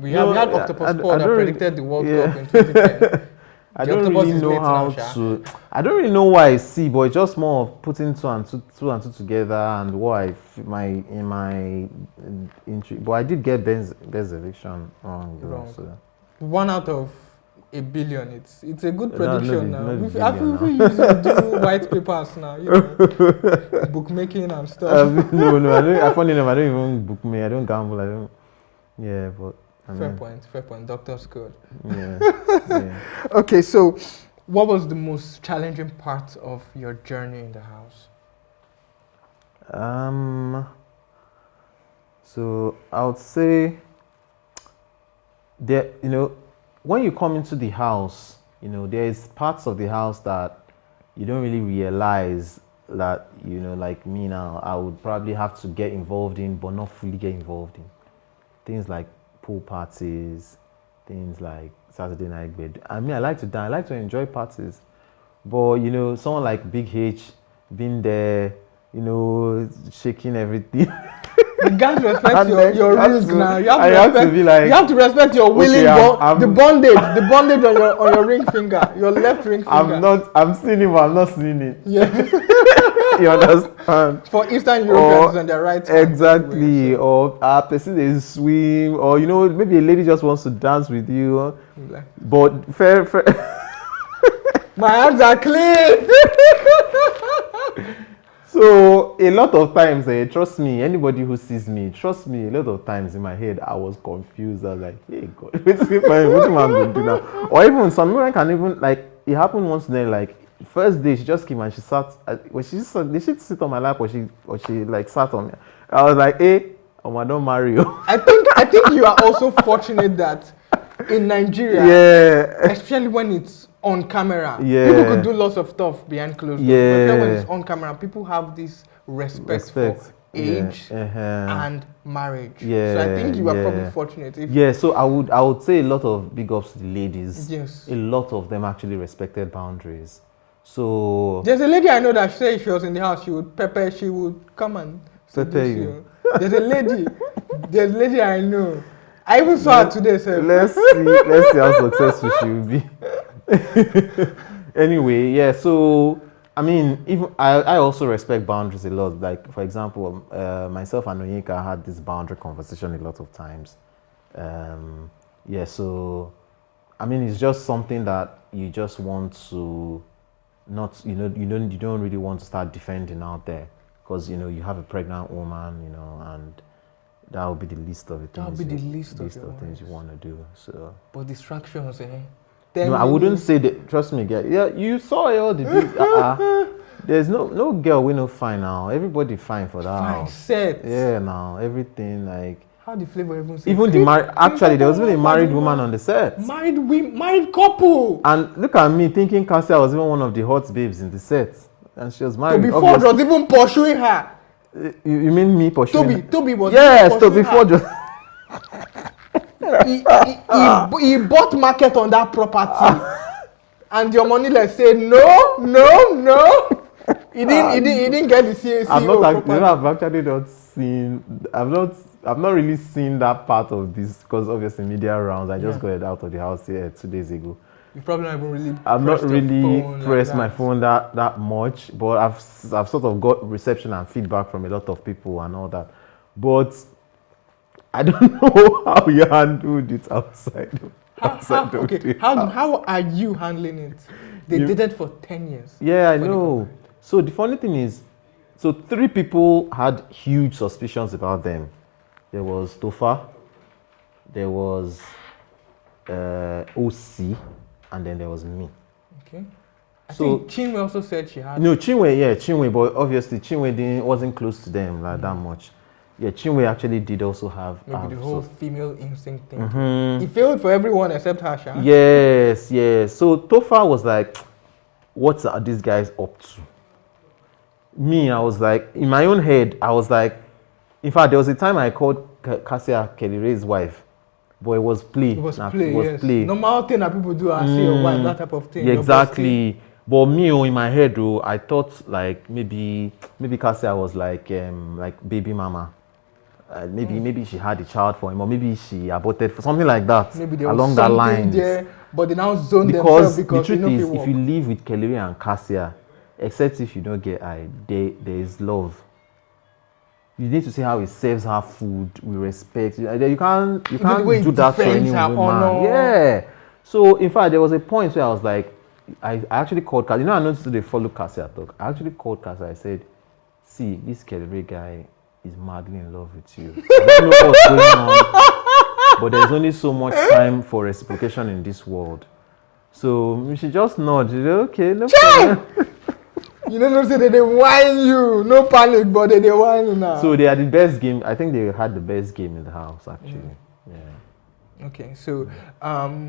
we had Octopus Paul that predicted the World Cup in 2010. I don't really know how to. I don't really know what I see, but it's just more of putting two and two together and what in my intrigue. But I did get Ben's election wrong. So. 1 out of a billion. It's a good prediction now. I feel we use to do white papers now, bookmaking and stuff. No, I don't. Funny enough, I don't even bookmake. I don't gamble. I don't. Yeah, but. Fair point. Doctor's code. Yeah. Okay, so what was the most challenging part of your journey in the house? So I would say that, when you come into the house, there's parts of the house that you don't really realize that, like me now, I would probably have to get involved in, but not fully get involved in. Things like pool parties, things like Saturday night bed. I mean, I like to dance, I like to enjoy parties. But, someone like Big H being there, shaking everything. You can't respect your rules now. You have to respect your willing the bondage on your ring finger, your left ring finger. I'm seeing it, but I'm not seeing it. Yeah. You understand? For Eastern Europeans on their right hand. Exactly. Anyway, so. Or a person is swim, or maybe a lady just wants to dance with you. But fair. My hands are clean. So a lot of times, trust me, anybody who sees me, trust me, a lot of times in my head, I was confused. I was like, hey God, what am I going to do now? Or even some women can even, like, it happened once then, like, first day she just came and she sat, did she sit on my lap or she like sat on me? I was like, hey, I don't marry you. I think you are also fortunate that in Nigeria, especially when it's on camera, people could do lots of stuff behind closed doors. But when it's on camera, people have this respect. For age and marriage. So I think you are probably fortunate. So I would say a lot of big ups to the ladies. Yes. A lot of them actually respected boundaries. So there's a lady I know that said if she was in the house, she would come and pepper you. There's a lady I know. I even saw her today. So let's see how successful she will be. Anyway, so I mean, even I also respect boundaries a lot. Like, for example, myself and Onyeka had this boundary conversation a lot of times. So I mean, it's just something that you just want to not, you don't really want to start defending out there, because you have a pregnant woman, and that will be the least of the things. That will be the least of things you want to do. So, but distractions, No, I wouldn't say that. Trust me, girl. Yeah, you saw all the big. There's no girl we no fine now. Everybody fine for that. Fine set. Yeah, now everything like. How the flavor even? Even the married. Actually, there was even a married woman on the set. Married couple. And look at me thinking Cassia was even one of the hot babes in the set, and she was married. To before was even pursuing her. You mean me pursuing? Toby was. Yes, to before just. He bought market on that property, and your money let's say no. He didn't get the CEO property. I've actually not seen. I've not really seen that part of this, because obviously media rounds. I just got out of the house here 2 days ago. You probably not even really. I've not really pressed my phone that much, but I've sort of got reception and feedback from a lot of people and all that. But I don't know how you handled it outside. How are you handling it? They dated for 10 years. Yeah, I know. So the funny thing is, 3 people had huge suspicions about them. There was Tofa, there was OC, and then there was me. Okay. I think Chinwe also said she had. No, Chinwe, but obviously Chinwe wasn't close to them like that much. Yeah, Chinwe actually did also have. Maybe the whole female instinct thing. It failed for everyone except her, Shaun. Yes. So Tofa was like, what are these guys up to? Me, I was like, in my own head, I was like, In fact, there was a time I called Cassia Kelly's wife, but it was play. It was play. Normal thing that people do, I see your wife, that type of thing. Yeah, exactly. But me, in my head, though, I thought like maybe Cassia was like baby mama. Maybe she had a child for him, or maybe she aborted for something like that. Maybe there along was that something line. there, but they now zone themselves because the truth is, if if you live with Kelly and Cassia, except if you don't get eye, there is love. You need to see how he serves her food with respect. You can't do that to any woman. Yeah. So in fact, there was a point where I was like, I actually called Cassia. I noticed they follow Cassia talk. I actually called Cassia. I said, see, this Kelly guy is madly in love with you. I don't know what's going on, but there's only so much time for reciprocation in this world. So she just nodded. Okay, no problem. You don't say that they whine you. No panic, but they whine you now. So they had the best game. I think they had the best game in the house, actually. Yeah. Okay, so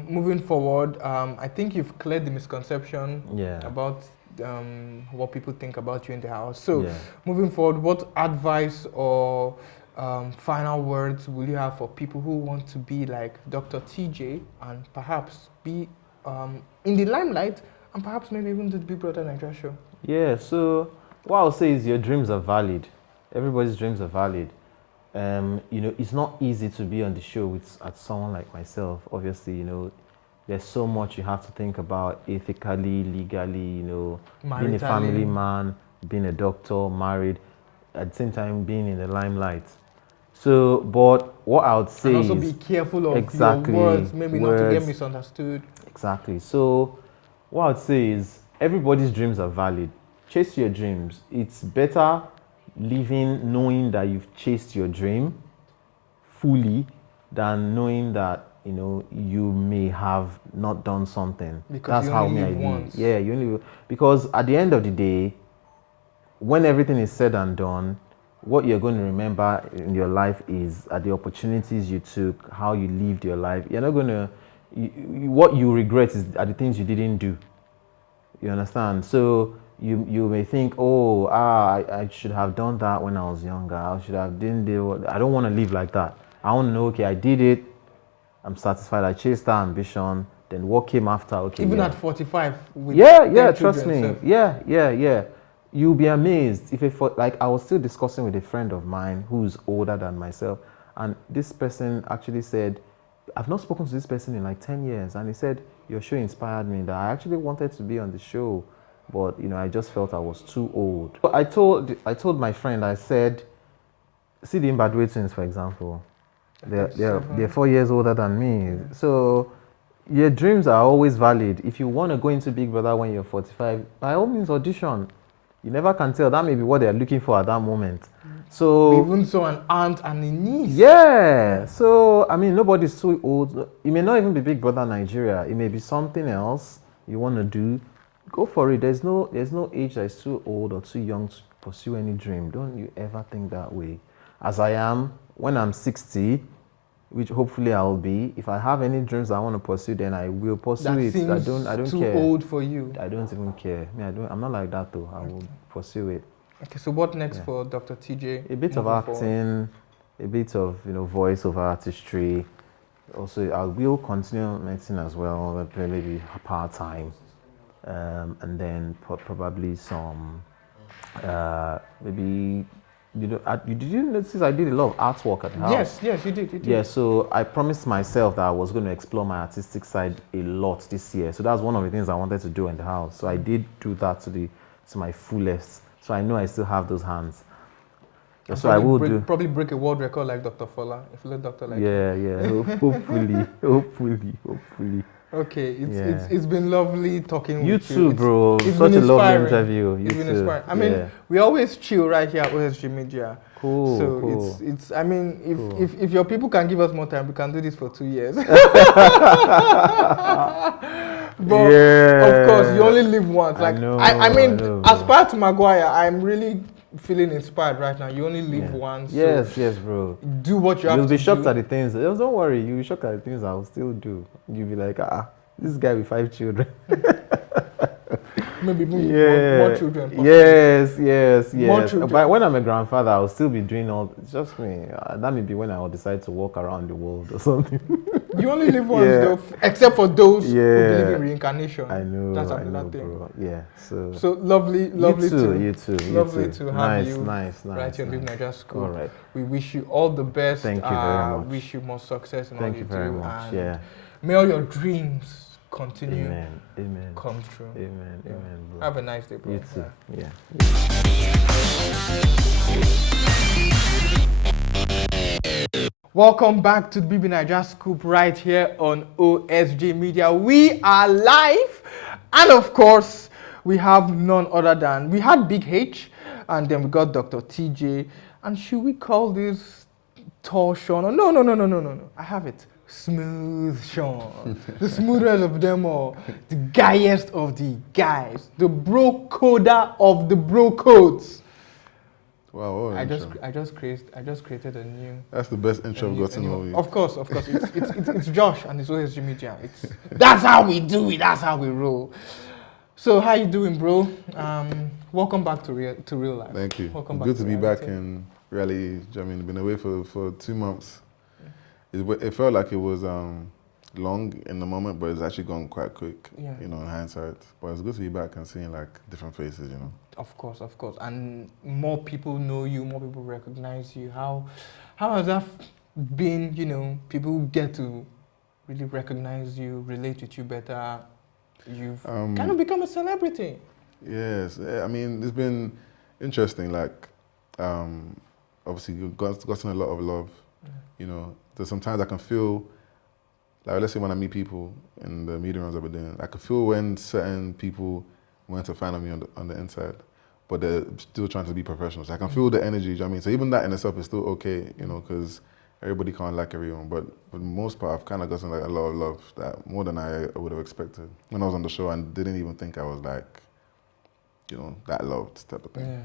moving forward, I think you've cleared the misconception about what people think about you in the house. So moving forward, what advice or final words will you have for people who want to be like Dr. TJ and perhaps be in the limelight and perhaps maybe even do the Big Brother Naija show? Yeah, so what I'll say is your dreams are valid. Everybody's dreams are valid. It's not easy to be on the show with someone like myself. Obviously, there's so much you have to think about ethically, legally, being a family man, being a doctor, married, at the same time being in the limelight. So, but what I would say and also be careful of your words, maybe not to get misunderstood. Exactly. So, what I would say is everybody's dreams are valid. Chase your dreams. It's better living knowing that you've chased your dream fully than knowing that you may have not done something. Because that's how me I live. Yeah, you only because at the end of the day, when everything is said and done, what you're going to remember in your life is the opportunities you took, how you lived your life. You're not going to. What you regret is the things you didn't do. You understand? So you may think, I should have done that when I was younger. I should have didn't do. I don't want to live like that. I want to know. Okay, I did it. I'm satisfied. I chased that ambition. Then what came after? Okay. Even at 45. With Trust me. So. Yeah. You'll be amazed like I was still discussing with a friend of mine who's older than myself, and this person actually said, I've not spoken to this person in like 10 years, and he said, your show inspired me, that I actually wanted to be on the show, but I just felt I was too old. So I told my friend, I said, see the Mbadwe twins, for example. They're 4 years older than me. So your dreams are always valid. If you want to go into Big Brother when you're 45, by all means audition. You never can tell. That may be what they're looking for at that moment. So we even saw an aunt and a niece. Yeah. So nobody's too old. It may not even be Big Brother Nigeria. It may be something else you want to do. Go for it. There's no age that is too old or too young to pursue any dream. Don't you ever think that way. As I am, when I'm 60, which hopefully I'll be, if I have any dreams I want to pursue, then I will pursue it. I don't too care. Too old for you. I don't even care. I'm not like that though. I will pursue it. Okay, so what next for Dr. TJ? A bit of acting, a bit of voice-over artistry. Also, I will continue medicine as well, maybe part-time, and then probably some maybe. Did you notice I did a lot of artwork at the house? Yes, you did. Yeah, so I promised myself that I was going to explore my artistic side a lot this year. So that's one of the things I wanted to do in the house. So I did do that to my fullest. So I know I still have those hands. So I will probably break a world record like Dr. Fola, if you let Dr. like hopefully. Okay, it's been lovely talking with you. You too, bro. It's such been a lovely interview. It's been inspiring. I mean, we always chill right here at OSG Media. Cool. So cool. it's. I mean, if your people can give us more time, we can do this for 2 years. But of course, you only live once. Like I mean, as part to Maguire, I'm really feeling inspired right now. You only live once. Yes, bro. Do what you have to do. You'll be shocked at the things. Don't worry, you'll be shocked at the things I'll still do. You'll be like, this guy with 5 children. maybe even more children. Possibly. Yes. More children. But when I'm a grandfather, I'll still be doing all. Just me. That may be when I will decide to walk around the world or something. You only live once, though, except for those who believe in reincarnation. I know. That's another thing. Bro. Yeah. So lovely You too. Lovely to have you nice. right here in BBNaija School. All right. We wish you all the best. Thank you very much. Wish you more success in all Thank you very do. much. And may all your dreams continue. Amen. Come true. Amen. Bro. Have a nice day, bro. You too. Yeah. Welcome back to the BBNaija Scoop right here on OSG Media. We are live, and of course, we have none other than, we had Big H, and then we got Dr. TJAY, and should we call this tall Shaun? No. I have it. Smooth Shaun. The smoothest of them all. The guyest of the guys. The bro coder of the bro codes. Wow, I just created a new. That's the best intro I've gotten all week. Of course. It's Josh and it's OSG Media. That's how we do it. That's how we roll. So how you doing, bro? Welcome back to real life. Thank you. Welcome back. Good to be back in reality. I mean, been away for 2 months. It felt like it was long in the moment, but it's actually gone quite quick. Yeah. You know, in hindsight. But it's good to be back and seeing like different faces. You know. Of course. And more people know you, more people recognize you. How has that been, you know, people get to really recognize you, relate with you better? You've kind of become a celebrity. Yes. I mean, it's been interesting. Like, obviously, you've gotten a lot of love. You know, there's sometimes I can feel, like, let's say when I meet people in the media runs I've been doing, I can feel when certain people weren't a fan of me on the inside, but they're still trying to be professionals. I can feel the energy, do you know what I mean? So even that in itself is still okay, you know, because everybody can't like everyone. But for the most part, I've kind of gotten like a lot of love, that more than I would have expected. When I was on the show, I didn't even think I was like, you know, that loved type of thing. Yeah.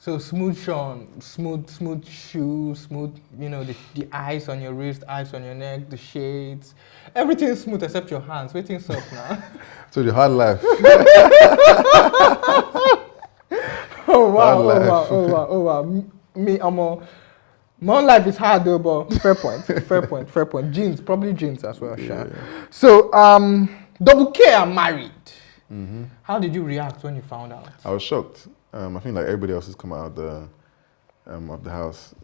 So smooth Shaun, smooth shoes, smooth, you know, the eyes on your wrist, eyes on your neck, the shades, everything smooth except your hands. Waiting soft now. So the hard life. Oh wow. Me, my own life is hard though, but fair point. Jeans, probably jeans as well, yeah. So, Double K are married. Mm-hmm. How did you react when you found out? I was shocked. I think like everybody else has come out of the house.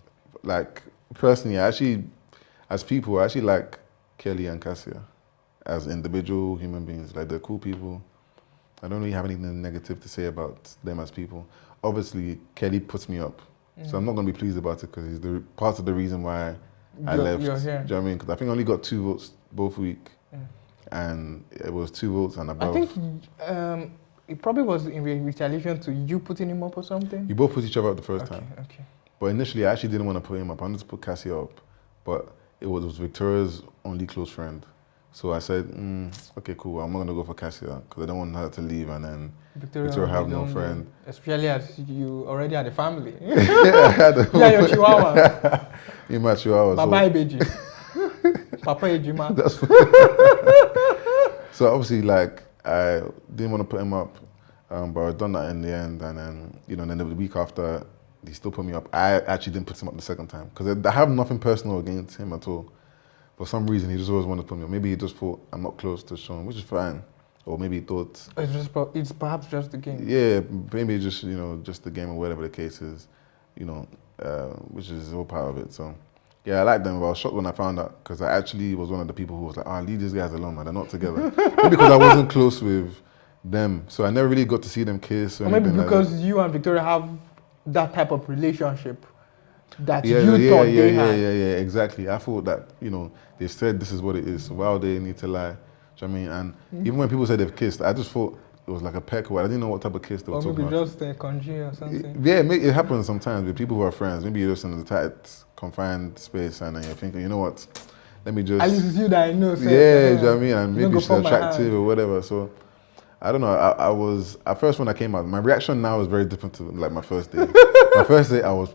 Like personally, as people, I actually like Kelly and Cassia as individual human beings. Like they're cool people. I don't really have anything negative to say about them as people. Obviously, Kelly puts me up, so I'm not gonna be pleased about it because he's the part of the reason why I left. You're here. Do you know what I mean? Because I think I only got 2 votes both week, and it was 2 votes and above. I think it probably was in retaliation to you putting him up or something. You both put each other up the first time. Okay. But initially, I actually didn't want to put him up. I wanted to put Cassie up, but it was Victoria's only close friend. So I said, okay, cool. I'm not gonna go for Cassia because I don't want her to leave and then Victoria have no friend. Especially as you already had a family. Yeah, I had a yeah, your Chihuahua. You my Chihuahua. Baba Ibeji. Papa Ejima. That's So obviously, like, I didn't want to put him up, but I done that in the end, and then, you know, then the week after, he still put me up. I actually didn't put him up the second time, because I have nothing personal against him at all. For some reason, he just always wanted to put me up. Maybe he just thought I'm not close to Shaun, which is fine. Or maybe he thought... It's perhaps just the game. Yeah, maybe just, you know, just the game or whatever the case is, you know, which is all part of it, so... Yeah, I like them, but I was shocked when I found out because I actually was one of the people who was like, leave these guys alone, man, they're not together. Maybe because I wasn't close with them, so I never really got to see them kiss or maybe because like you and Victoria have that type of relationship that you thought they had. Yeah, exactly. I thought that, you know, they said this is what it is, so why would they need to lie? Do you know what I mean? And even when people said they've kissed, I just thought it was like a peck or I didn't know what type of kiss they were talking about. Or maybe just a congee or something. Yeah, it happens sometimes with people who are friends. Maybe you're just in a tight, confined space and then you're thinking, you know what, let me just... At least it's you that I know. So yeah, do you know what I mean? And maybe she's attractive or whatever. So, I don't know. I was... At first when I came out, my reaction now is very different to like my first day. My first day, I was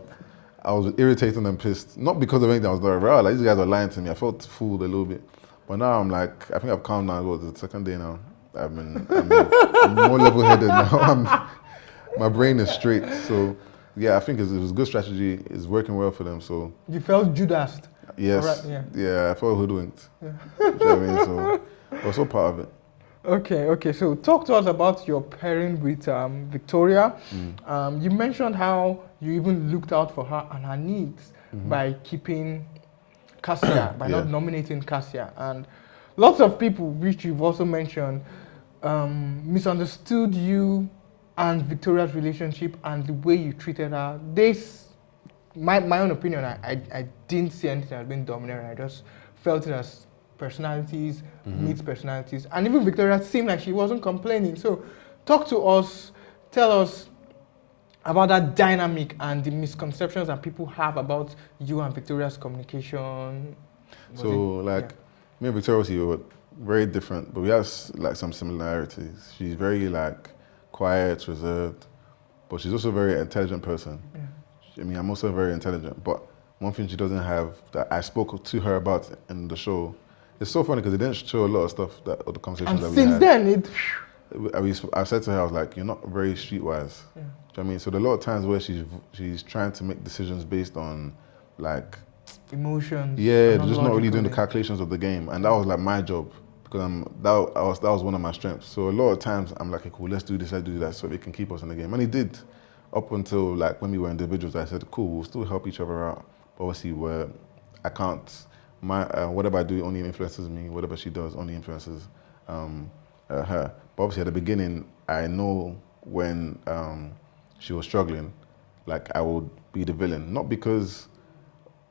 irritated and pissed. Not because of anything. I was like, right, like, these guys are lying to me. I felt fooled a little bit. But now I'm like, I think I've calmed down. It's the second day now. I'm more level-headed now. My brain is straight. So, yeah, I think it was a good strategy. It's working well for them. So You felt Judas. yes, Alright, yeah, I felt hoodwinked. Do you know what I mean? So I was so part of it. Okay. So talk to us about your pairing with Victoria. You mentioned how you even looked out for her and her needs by keeping Cassia, by not Yeah. nominating Cassia. And lots of people, which you've also mentioned, misunderstood you and Victoria's relationship and the way you treated her. My own opinion, I didn't see anything as being dominant. I just felt it as personalities, meets personalities. And even Victoria seemed like she wasn't complaining. So talk to us, tell us about that dynamic and the misconceptions that people have about you and Victoria's communication. So, like, me and Victoria, we were very different, but we have like some similarities. She's very like quiet, reserved, but she's also a very intelligent person. I mean, I'm also very intelligent, but one thing she doesn't have that I spoke to her about in the show, it's so funny because it didn't show a lot of stuff that other conversations And that we since had. then, I said to her, I was like, you're not very streetwise. Do you know what I mean? So there are a lot of times where she's trying to make decisions based on like emotions. yeah, and just not really doing the logically. calculations of the game, and that was like my job because that was one of my strengths. So a lot of times I'm like, okay, cool, let's do this, let's do that, so it can keep us in the game, and he did. Up until like when we were individuals, I said, cool, we'll still help each other out. But obviously, I can't. Whatever I do only influences me. Whatever she does only influences her. But obviously, at the beginning, I know when she was struggling, like I would be the villain, not because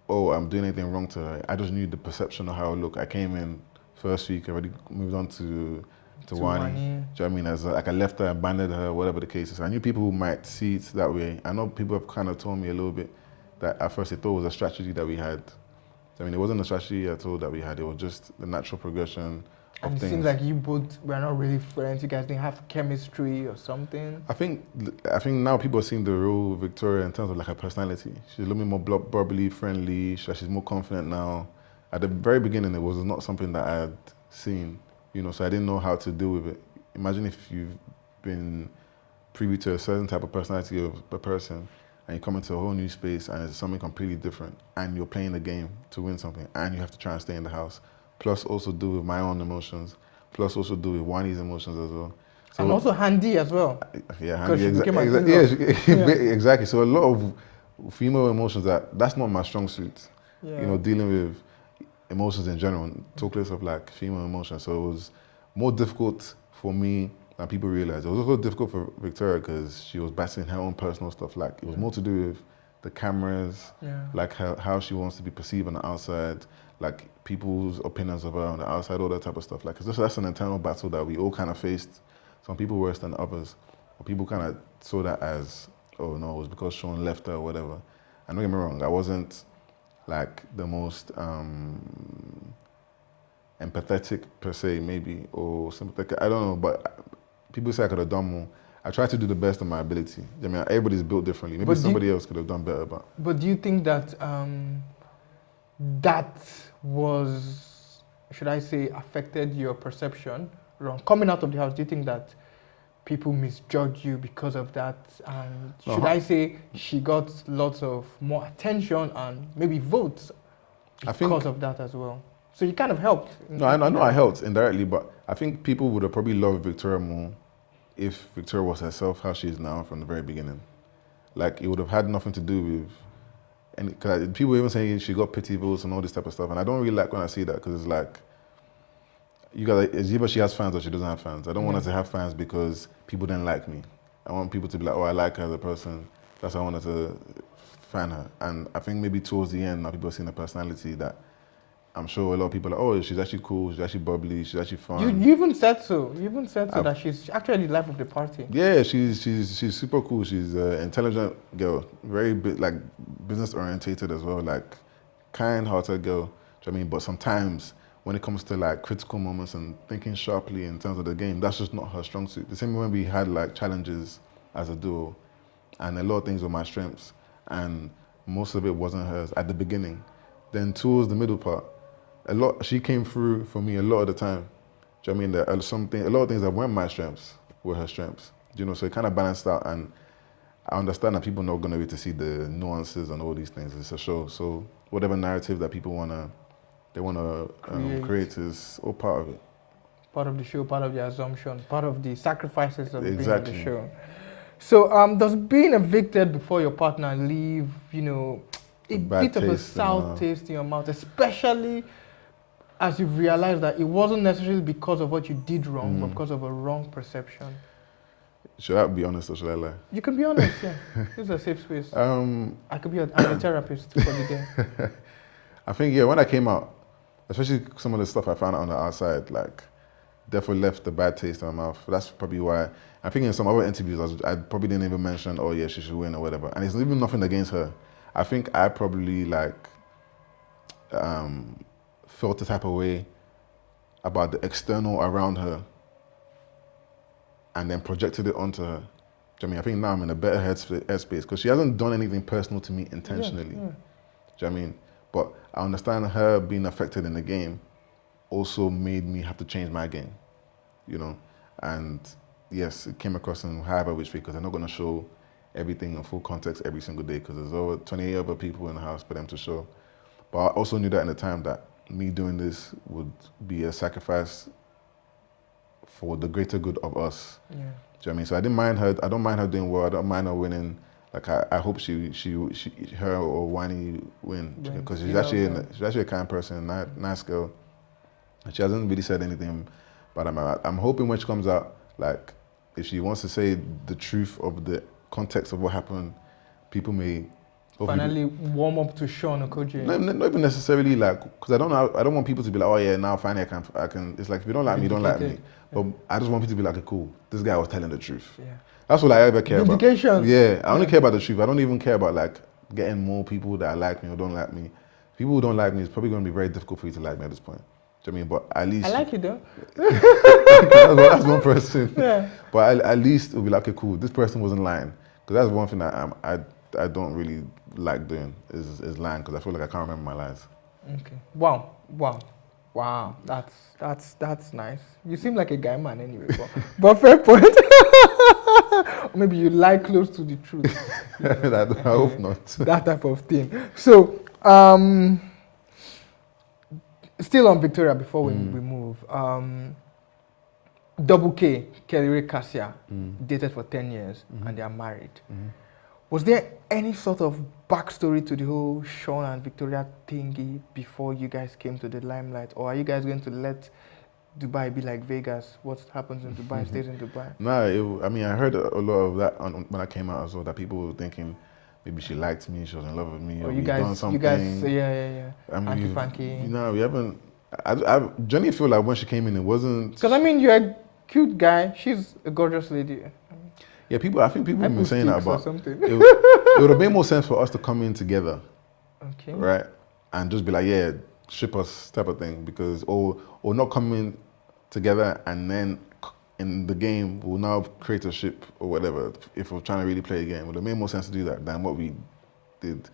I'm doing anything wrong to her. I just knew the perception of how I look. I came in first week, already moved on to Wani. Do you know what I mean? As like I left her, abandoned her, whatever the case is. I knew people who might see it that way. I know people have kind of told me a little bit that at first they thought it was a strategy that we had. I mean, it wasn't a strategy at all that we had. It was just the natural progression of And it things. seems like you both were not really friends. You guys didn't have chemistry or something. I think now people are seeing the real Victoria in terms of like her personality. She's a little bit more bubbly, friendly. She's more confident now. At the very beginning, it was not something that I had seen, so I didn't know how to deal with it. Imagine if you've been privy to a certain type of personality of a person and you come into a whole new space and it's something completely different and you're playing the game to win something and you have to try and stay in the house, plus also deal with my own emotions, plus also deal with Wani's emotions as well. So, And also handy as well. Yeah, Because handy. she became an in-law. Exactly. So a lot of female emotions that's not my strong suit. Yeah. Dealing with emotions in general, talk less of like female emotions. So it was more difficult for me than people realize. It was also difficult for Victoria because she was battling her own personal stuff. Like it was more to do with the cameras, like how she wants to be perceived on the outside, like people's opinions of her on the outside, all that type of stuff. Like that's an internal battle that we all kind of faced. Some people worse than others. Or people kind of saw that as, oh no, it was because Shaun left her or whatever. And don't get me wrong, I wasn't like the most empathetic per se, maybe, or sympathetic. I don't know, but people say I could have done more. I tried to do the best of my ability. I mean, everybody's built differently. Maybe somebody else could have done better, but. But do you think that that was, should I say, affected your perception wrong? Coming out of the house, do you think that people misjudged you because of that? And should I say she got lots of more attention and maybe votes because of that as well? So you kind of helped. No, I know I helped indirectly, but I think people would have probably loved Victoria more if Victoria was herself, how she is now from the very beginning. Like, it would have had nothing to do with, and cause people even saying she got pity votes and all this type of stuff, and I don't really like when I see that, because it's like, it's either she has fans or she doesn't have fans. I don't want her to have fans because people didn't like me. I want people to be like, oh, I like her as a person. That's why I wanted to fan her. And I think maybe towards the end, now people are seeing a personality that I'm sure a lot of people are like, oh, she's actually cool, she's actually bubbly, she's actually fun. You even said so. You even said so that she's actually the life of the party. Yeah, she's super cool. She's an intelligent girl, very like business orientated as well, like kind-hearted girl. Do you know what I mean? But sometimes when it comes to like critical moments and thinking sharply in terms of the game, that's just not her strong suit. The same way when we had like challenges as a duo, and a lot of things were my strengths, and most of it wasn't hers at the beginning. Then towards the middle part, she came through for me a lot of the time. Do you know what I mean? There are a lot of things that weren't my strengths were her strengths. Do you know? So it kind of balanced out, and I understand that people are not going to be able to see the nuances and all these things. It's a show, so whatever narrative that people wanna create is all part of it. Part of the show, part of the assumption, part of the sacrifices of being on Exactly. the show. So, does being evicted before your partner leave, a bad bit of a taste in sour our- taste in your mouth, especially as you've realized that it wasn't necessarily because of what you did wrong, but because of a wrong perception? Should I be honest or should I lie? You can be honest, yeah. This is a safe space. I could be I'm a therapist for the day. I think, yeah, when I came out, especially some of the stuff I found out on the outside, like, definitely left a bad taste in my mouth. That's probably why. I think in some other interviews, I probably didn't even mention, oh yeah, she should win or whatever. And it's even nothing against her. I think I probably felt the type of way about the external around her and then projected it onto her. Do you know what I mean? I think now I'm in a better headspace because she hasn't done anything personal to me intentionally. Yeah. Do you know what I mean? But I understand her being affected in the game also made me have to change my game, and yes, it came across in however which way because I'm not going to show everything in full context every single day because there's over 28 other people in the house for them to show. But I also knew that in the time that me doing this would be a sacrifice for the greater good of us. Yeah. Do you know what I mean? So I didn't mind her. I don't mind her doing well. I don't mind her winning. Like I hope her or Wani win because she's actually a kind person, nice girl. And she hasn't really said anything, but I'm hoping when she comes out, like if she wants to say the truth of the context of what happened, people may finally warm up to Shaun Okoje. Not even necessarily because I don't want people to be like, oh yeah, now finally I can. It's like if you don't like me, you don't like me. But I just want people to be like, okay, cool, this guy was telling the truth. Yeah. That's all I ever care about. Vindication. Yeah, I only care about the truth. I don't even care about getting more people that like me or don't like me. People who don't like me, it's probably going to be very difficult for you to like me at this point. Do you know what I mean? But at least I like you though. that's one person. Yeah. But at least it'll be like, okay, cool, this person wasn't lying. Because that's one thing that I don't really like doing is lying because I feel like I can't remember my lies. Okay. Wow. That's nice. You seem like a guy man anyway, but fair point. Or maybe you lie close to the truth. I hope not. That type of thing. So, still on Victoria before we move. Double K, Kelly Cassia, dated for 10 years and they are married. Was there any sort of backstory to the whole Shaun and Victoria thingy before you guys came to the limelight? Or are you guys going to let Dubai be like Vegas? What happens in Dubai stays in Dubai? No, I heard a lot of that when I came out as well, that people were thinking maybe she liked me, she was in love with me, or you guys, done something. yeah. Hanky-panky. We haven't. I genuinely feel like when she came in, it wasn't. Because you're a cute guy. She's a gorgeous lady. Yeah, I think people have been saying that about something. It would have made more sense for us to come in together, Okay. right, and just be like, yeah, ship us type of thing, because or not come in together and then in the game we'll now create a ship or whatever. If we're trying to really play a game, it would have made more sense to do that than what we did.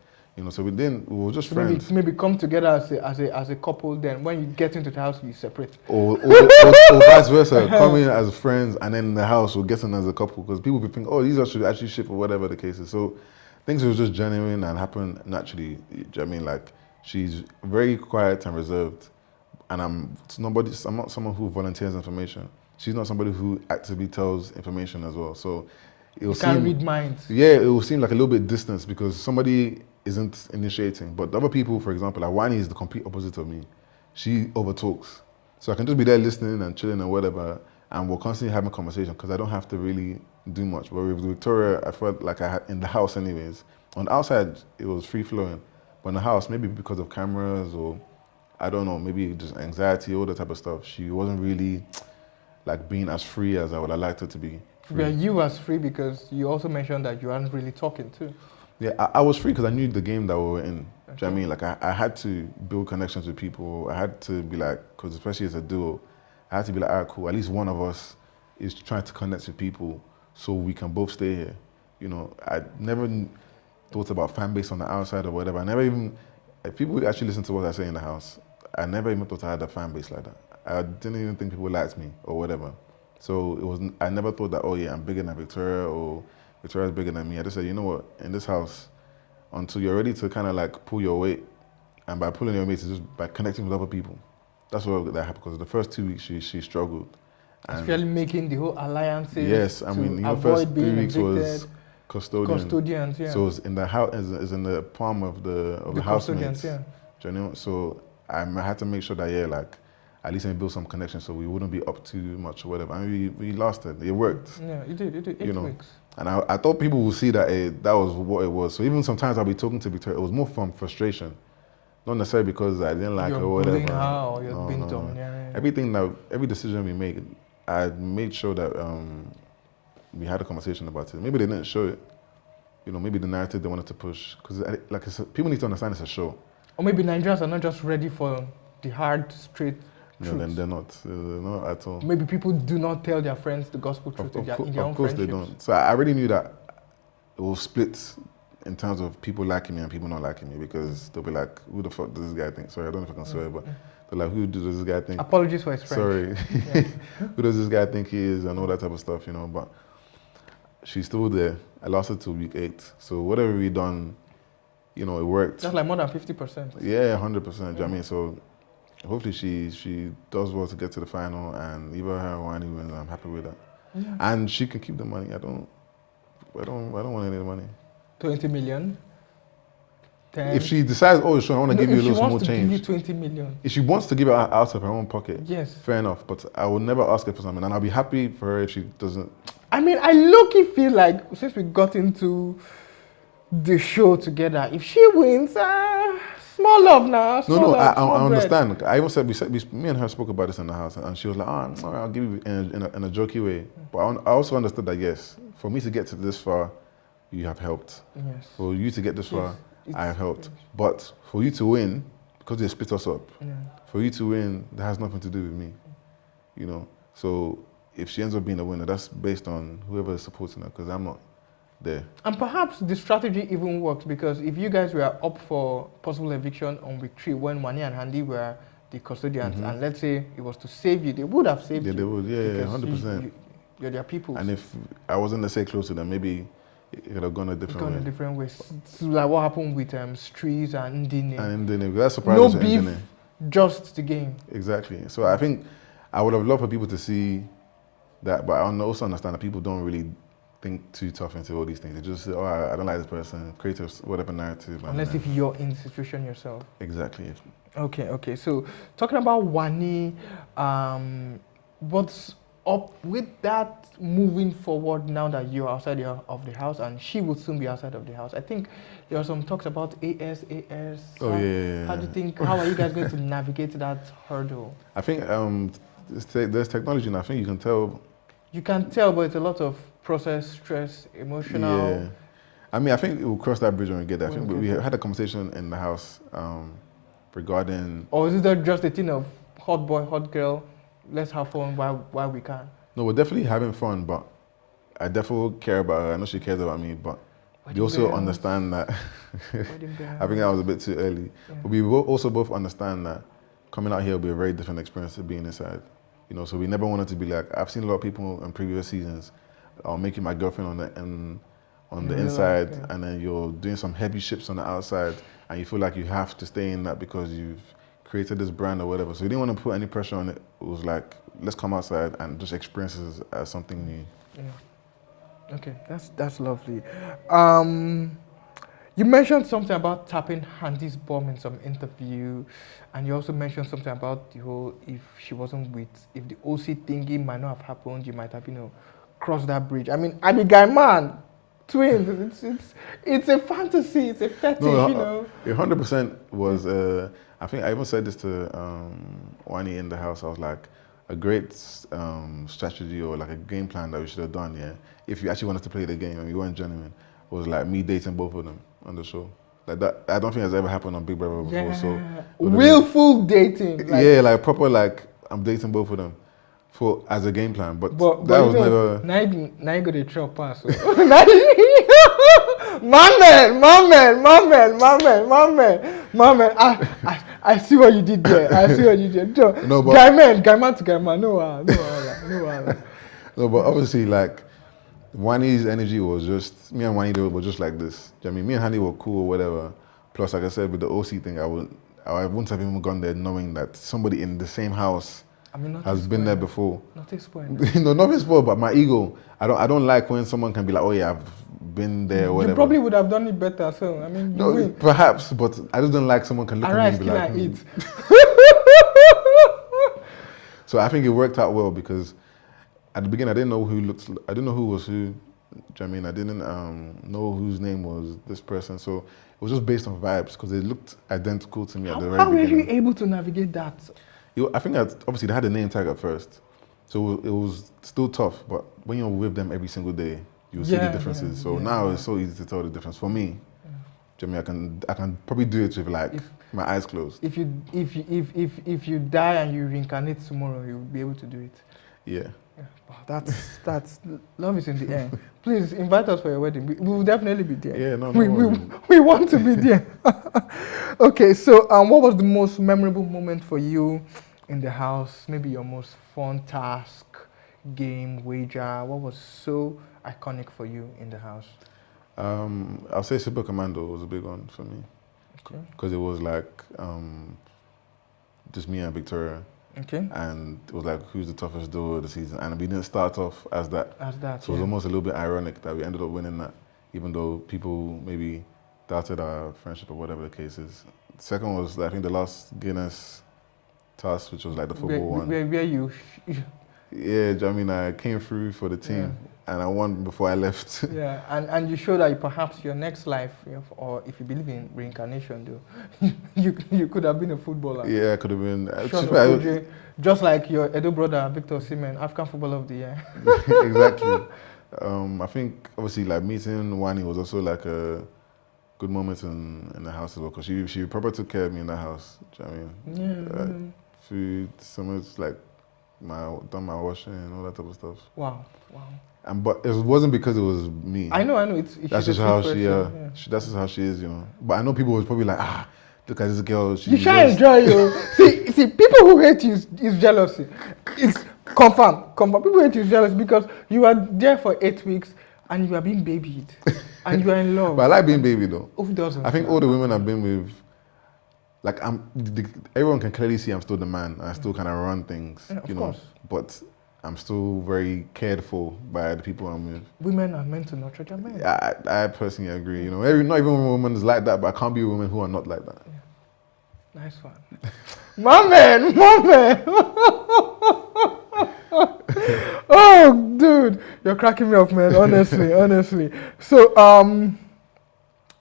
So we were just friends. Maybe come together as a couple. Then when you get into the house, you separate. Or vice versa, come in as friends and then in the house we'll get in as a couple, because people will think, oh, these are should actually ship or whatever the case is. So things were just genuine and happened naturally. Do you know what I mean? Like, she's very quiet and reserved, and I'm not someone who volunteers information. She's not somebody who actively tells information as well. So You can't read minds. Yeah, it will seem like a little bit distance because somebody isn't initiating. But the other people, for example, like Wani is the complete opposite of me. She overtalks. So I can just be there listening and chilling and whatever, and we're constantly having a conversation because I don't have to really do much. But with Victoria, I felt like I had, in the house anyways, on the outside, it was free flowing. But in the house, maybe because of cameras or, I don't know, maybe just anxiety, all that type of stuff, she wasn't really like being as free as I would have liked her to be. Were you as free because you also mentioned that you aren't really talking too? Yeah, I was free because I knew the game that we were in. Okay. Do you know what I mean? Like, I had to build connections with people. I had to be like, because especially as a duo, I had to be like, all right, cool, at least one of us is trying to connect with people so we can both stay here. I never thought about fan base on the outside or whatever. I never even, if people actually listen to what I say in the house, I never even thought I had a fan base like that. I didn't even think people liked me or whatever. So it was. I never thought that, oh yeah, I'm bigger than Victoria or Victoria's bigger than me. I just said, you know what, in this house, until you're ready to kind of like pull your weight, and by pulling your weight is just by connecting with other people. That's what that happened, because the first 2 weeks she struggled. Especially making the whole alliances. Yes, I mean, avoid first 3 being weeks was custodians, yeah. So it's in the house, is in the palm of the housemates. Yeah. Do you know? So I had to make sure that like at least I build some connection, so we wouldn't be up too much or whatever. I mean, we lasted. It worked. Yeah, it did. 8 weeks. And I thought people would see that that was what it was. So even sometimes I'll be talking to Victoria, it was more from frustration. Not necessarily because I didn't like her or whatever. You're being dumb. Yeah. Every decision we make, I made sure that we had a conversation about it. Maybe they didn't show it. Maybe the narrative they wanted to push. Because people need to understand it's a show. Or maybe Nigerians are not just ready for the hard, straight truth. No, then they're not. They're not at all. Maybe people do not tell their friends the gospel truth in their own friendships. Of course they don't. So I already knew that it will split in terms of people liking me and people not liking me, because they'll be like, who the fuck does this guy think? Sorry, I don't know if I can swear, but they're like, who does this guy think? Apologies for his French. Sorry. Yeah. Who does this guy think he is and all that type of stuff, But she's still there. I lasted till week 8. So whatever we done, it worked. That's like more than 50%. Yeah, 100%. Do you know what I mean? So hopefully she does well to get to the final, and either her or Wani wins. I'm happy with that. Yeah. And she can keep the money. I don't want any of the money. 20 million. 10. If she decides, oh, Shaun, I want to give you a little small change. If she wants to give you 20 million. If she wants to give it out of her own pocket, yes, fair enough. But I will never ask her for something, and I'll be happy for her if she doesn't. I mean, I low-key feel like since we got into the show together, if she wins, small love now. I understand. I even said me and her spoke about this in the house, and she was like, all right, I'll give you in a jokey way. But I also understood that, yes, for me to get to this far, you have helped. Yes. For you to get this far, I have helped. Yes. But for you to win, because they split us up, for you to win, that has nothing to do with me. So if she ends up being a winner, that's based on whoever is supporting her, because I'm not there. And perhaps the strategy even works, because if you guys were up for possible eviction on week 3 when Wani and Handy were the custodians, and let's say it was to save you, they would have saved you. They would, yeah, 100%. You're their people. And if I wasn't, let's say, close to them, maybe it could have gone a different way. So like what happened with Streets and Ndine. And Ndine, that's surprising. No beef, just the game. Exactly. So I think I would have loved for people to see that, but I also understand that people don't really think too tough into all these things. They just say, oh, I don't like this person, create whatever narrative. Unless if you're in the situation yourself. Exactly. Okay. So talking about Wani, what's up with that moving forward now that you're outside of the house and she will soon be outside of the house? I think there are some talks about AS. Oh, yeah. How do you think, how are you guys going to navigate that hurdle? I think there's technology, and I think you can tell. You can tell, but it's a lot of process, stress, emotional. Yeah. I mean, I think we'll cross that bridge when we get there. I think we had a conversation in the house regarding... Or is it just a thing of hot boy, hot girl, let's have fun while we can? No, we're definitely having fun, but I definitely care about her. I know she cares about me, but we also understand that... I think that was a bit too early. Yeah. But we also both understand that coming out here will be a very different experience to being inside. So we never wanted to be like... I've seen a lot of people in previous seasons making my girlfriend on the inside, and then you're doing some heavy ships on the outside, and you feel like you have to stay in that because you've created this brand or whatever. So we didn't want to put any pressure on it. It was like, let's come outside and just experience it as something new. Yeah. Okay, that's lovely. You mentioned something about tapping Handy's bomb in some interview, and you also mentioned something about the whole, if the OC thingy might not have happened, you might have, crossed that bridge. I mean, I'm a guy man, twins, it's a fantasy, it's a fetish, 100% was, I think I even said this to Wani in the house. I was like, a great strategy or like a game plan that we should have done, if you actually wanted to play the game and you weren't genuine, was like me dating both of them on the show. Like that, I don't think that's ever happened on Big Brother before. Yeah. So willful dating. Like proper, like I'm dating both of them as a game plan. But that was never. Now you go to chop pass. I see what you did there. I see what you did. No, but Guy man to guy man. No, no. no, but obviously, like, Wani's energy was just, me and Wani were just like this. Do you know what I mean? Me and Hani were cool or whatever. Plus, like I said, with the OC thing, I wouldn't have even gone there knowing that somebody in the same house has been there before. Not explain. No, not his fault, but my ego. I don't like when someone can be like, oh yeah, I've been there or whatever. You probably would have done it better, so I mean, no, perhaps, but I just don't like someone can look at me and be like, eat. So I think it worked out well because at the beginning I didn't know who was who. Do you know what I mean? I didn't know whose name was this person, so it was just based on vibes because they looked identical to me at the very beginning. How were you able to navigate that? I think that obviously they had a name tag at first, so it was still tough. But when you're with them every single day, you see the differences. Now it's so easy to tell the difference for me. Do you know what I mean? I can probably do it with like my eyes closed. If you die and you reincarnate tomorrow, you'll be able to do it. Yeah. Wow, that's love is in the air. Please invite us for your wedding. We will definitely be there. Yeah, no, we want to be there. Okay, so what was the most memorable moment for you in the house? Maybe your most fun task, game, wager. What was so iconic for you in the house? I'll say Super Commando was a big one for me. Okay. Because it was like just me and Victoria. Okay. And it was like, who's the toughest duo of the season? And we didn't start off as that. So it was almost a little bit ironic that we ended up winning that, even though people maybe doubted our friendship or whatever the case is. The second was, I think, the last Guinness task, which was like the football one. Where you... Yeah, I mean, I came through for the team and I won before I left. Yeah, and you show that perhaps your next life, or if you believe in reincarnation, though, you could have been a footballer. Yeah, I could have been. Shaun, just like your Edo brother, Victor Osimhen, African Footballer of the Year. Exactly. I think, obviously, like meeting Wani was also like a good moment in the house as well, because she probably took care of me in the house. Do you know what I mean? Food, so much like done my washing and all that type of stuff. Wow. But it wasn't because it was me. I know. That's just how she. That's just how she is, you know. But I know people was probably like, look at this girl. You can't enjoy you. see, people who hate you is jealousy. It's confirm. People hate you is jealousy because you are there for 8 weeks and you are being babied and you are in love. But I like being babied though. Who doesn't? I think all the women I've been with, like everyone can clearly see I'm still the man. I still kind of run things, of course. But I'm still very cared for by the people I'm with. Women are meant to nurture their men. I personally agree. You know, not even women is like that, but I can't be with women who are not like that. Yeah. Nice one. my man. Oh, dude, you're cracking me up, man. Honestly. So,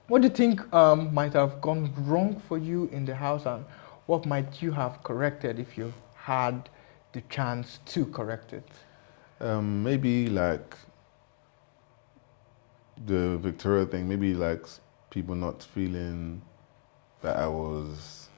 what do you think might have gone wrong for you in the house, and what might you have corrected if you had the chance to correct it? Maybe like the Victoria thing, maybe like people not feeling that I was,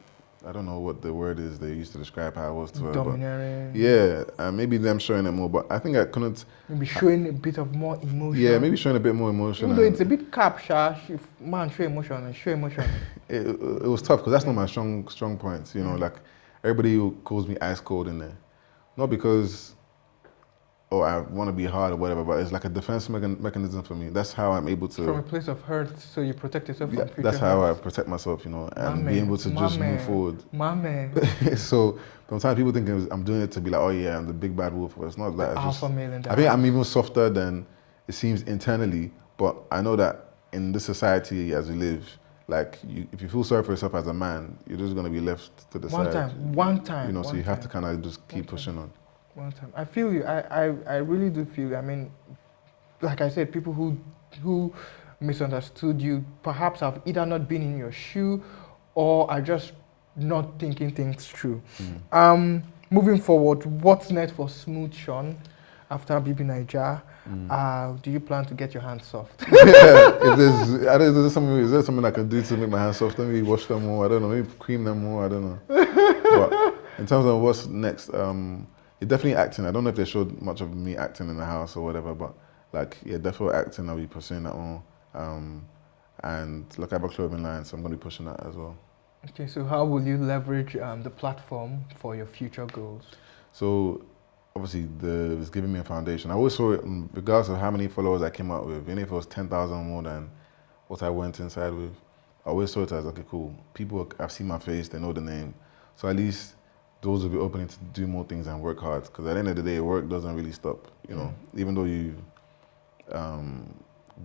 I don't know what the word is they used to describe how I was to her. Domineering. Yeah, maybe them showing it more, but I think I couldn't. Maybe showing a bit of more emotion. Yeah, maybe showing a bit more emotion. Even though it's a bit cap, if man show emotion and show emotion. It was tough because that's not my strong points, you know, like everybody who calls me ice cold in there. Not because, I want to be hard or whatever, but it's like a defense mechanism for me. That's how I'm able to... From a place of hurt, so you protect yourself from future that's how hurt. I protect myself, you know, and be able to just move forward. My man. So sometimes people think I'm doing it to be like, oh yeah, I'm the big bad wolf, but it's not that. Alpha male in the I think I'm even softer than it seems internally, but I know that in this society as we live, like, if you feel sorry for yourself as a man, you're just going to be left to the side. One time. You know, so you have to kind of just keep pushing on. One time. I feel you. I really do feel you. I mean, like I said, people who misunderstood you perhaps have either not been in your shoe or are just not thinking things through. Moving forward, what's next for Smooth Shaun after BBNaija? Do you plan to get your hands soft? Is there something I can do to make my hands soft? Maybe wash them more, I don't know, maybe cream them more, I don't know. But in terms of what's next, it's definitely acting. I don't know if they showed much of me acting in the house or whatever, but like, yeah, definitely acting, I'll be pursuing that more. And look, I have a clothing line, so I'm going to be pushing that as well. Okay, so how will you leverage the platform for your future goals? So obviously, it's giving me a foundation. I always saw it, regardless of how many followers I came out with, even if it was 10,000 more than what I went inside with, I always saw it as, okay, cool. People have seen my face, they know the name. So at least those will be opening to do more things and work hard. Because at the end of the day, work doesn't really stop. You know, even though you've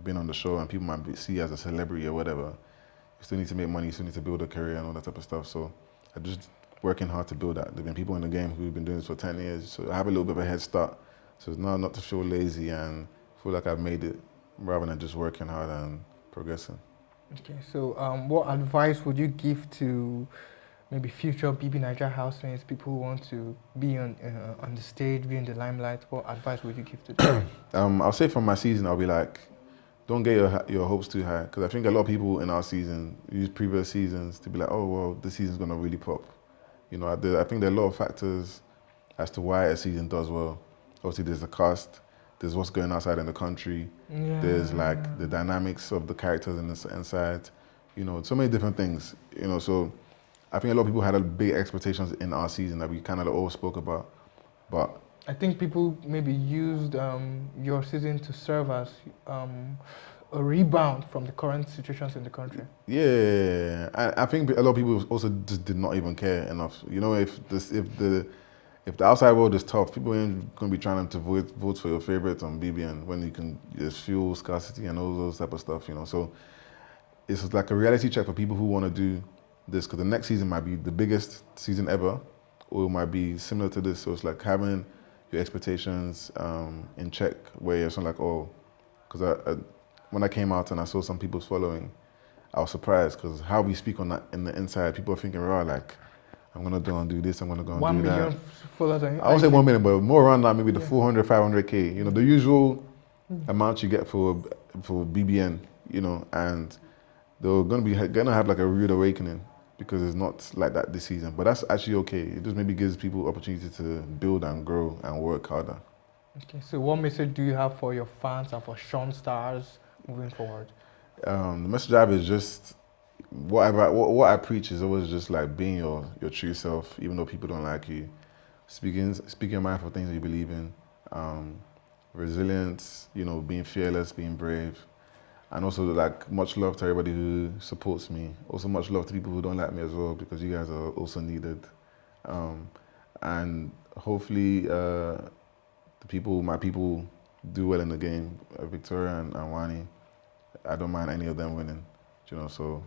been on the show and people might see you as a celebrity or whatever, you still need to make money, you still need to build a career and all that type of stuff. So I just working hard to build that. There've been people in the game who've been doing this for 10 years, so I have a little bit of a head start. So it's now not to feel lazy and feel like I've made it, rather than just working hard and progressing. Okay, so what advice would you give to maybe future BBNaija housemates, people who want to be on the stage, be in the limelight? What advice would you give to them? I'll say from my season, I'll be like, don't get your hopes too high, because I think a lot of people in our season use previous seasons to be like, oh, well, this season's going to really pop. You know, I think there are a lot of factors as to why a season does well. Obviously, there's the cast, there's what's going outside in the country, there's like the dynamics of the characters inside, you know, so many different things, you know. So I think a lot of people had big expectations in our season that we kind of all spoke about, but I think people maybe used your season to serve as a rebound from the current situations in the country. Yeah, I think a lot of people also just did not even care enough. You know, if the outside world is tough, people ain't gonna be trying to vote for your favorite on BBN when you can just fuel scarcity and all those type of stuff. You know, so it's like a reality check for people who want to do this, because the next season might be the biggest season ever, or it might be similar to this. So it's like having your expectations in check, where you're sort of like, oh, because when I came out and I saw some people's following, I was surprised, because how we speak on that in the inside, people are thinking, right, like, I'm going to go and do this, I'm going to go and 1 do that. million followers. I won't say 1 million, but more around that, maybe the 400, 500K, you know, the usual amount you get for BBN, you know, and they're going to have like a rude awakening, because it's not like that this season. But that's actually okay. It just maybe gives people opportunity to build and grow and work harder. Okay, so what message do you have for your fans and for Shaun stars moving forward? The message I have is just, what I preach is always just like being your true self, even though people don't like you. Speaking your mind for things that you believe in. Resilience, you know, being fearless, being brave. And also, like, much love to everybody who supports me. Also, much love to people who don't like me as well, because you guys are also needed. And hopefully, my people do well in the game. Victoria and Wani, I don't mind any of them winning. You know, so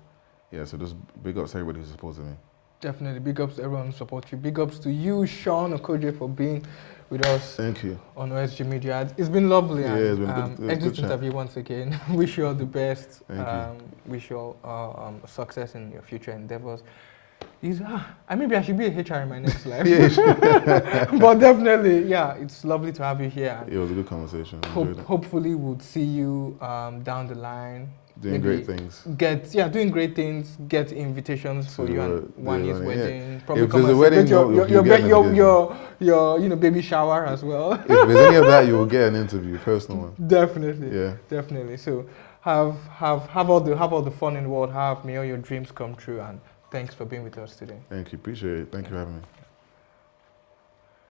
yeah. So just big ups to everybody who supported me. Definitely, big ups to everyone who supports you. Big ups to you, Shaun Okoje, for being with us. Thank you. On OSG Media. It's been lovely. Yeah, it's been good. Exit interview once again. Wish you all the best. Thank you. Wish you all success in your future endeavors. Maybe I should be a HR in my next life. But definitely, yeah, it's lovely to have you here. It was a good conversation. Hopefully, we'll see you down the line. Doing great things. Doing great things. Get invitations for you and Wani's wedding. Yeah. Probably if come and wedding, your baby shower as well. If there's any of that, you will get an interview, personal one. Definitely. Yeah. Definitely. So have all the fun in the world. May all your dreams come true, and thanks for being with us today. Thank you. Appreciate it. Thank you for having me.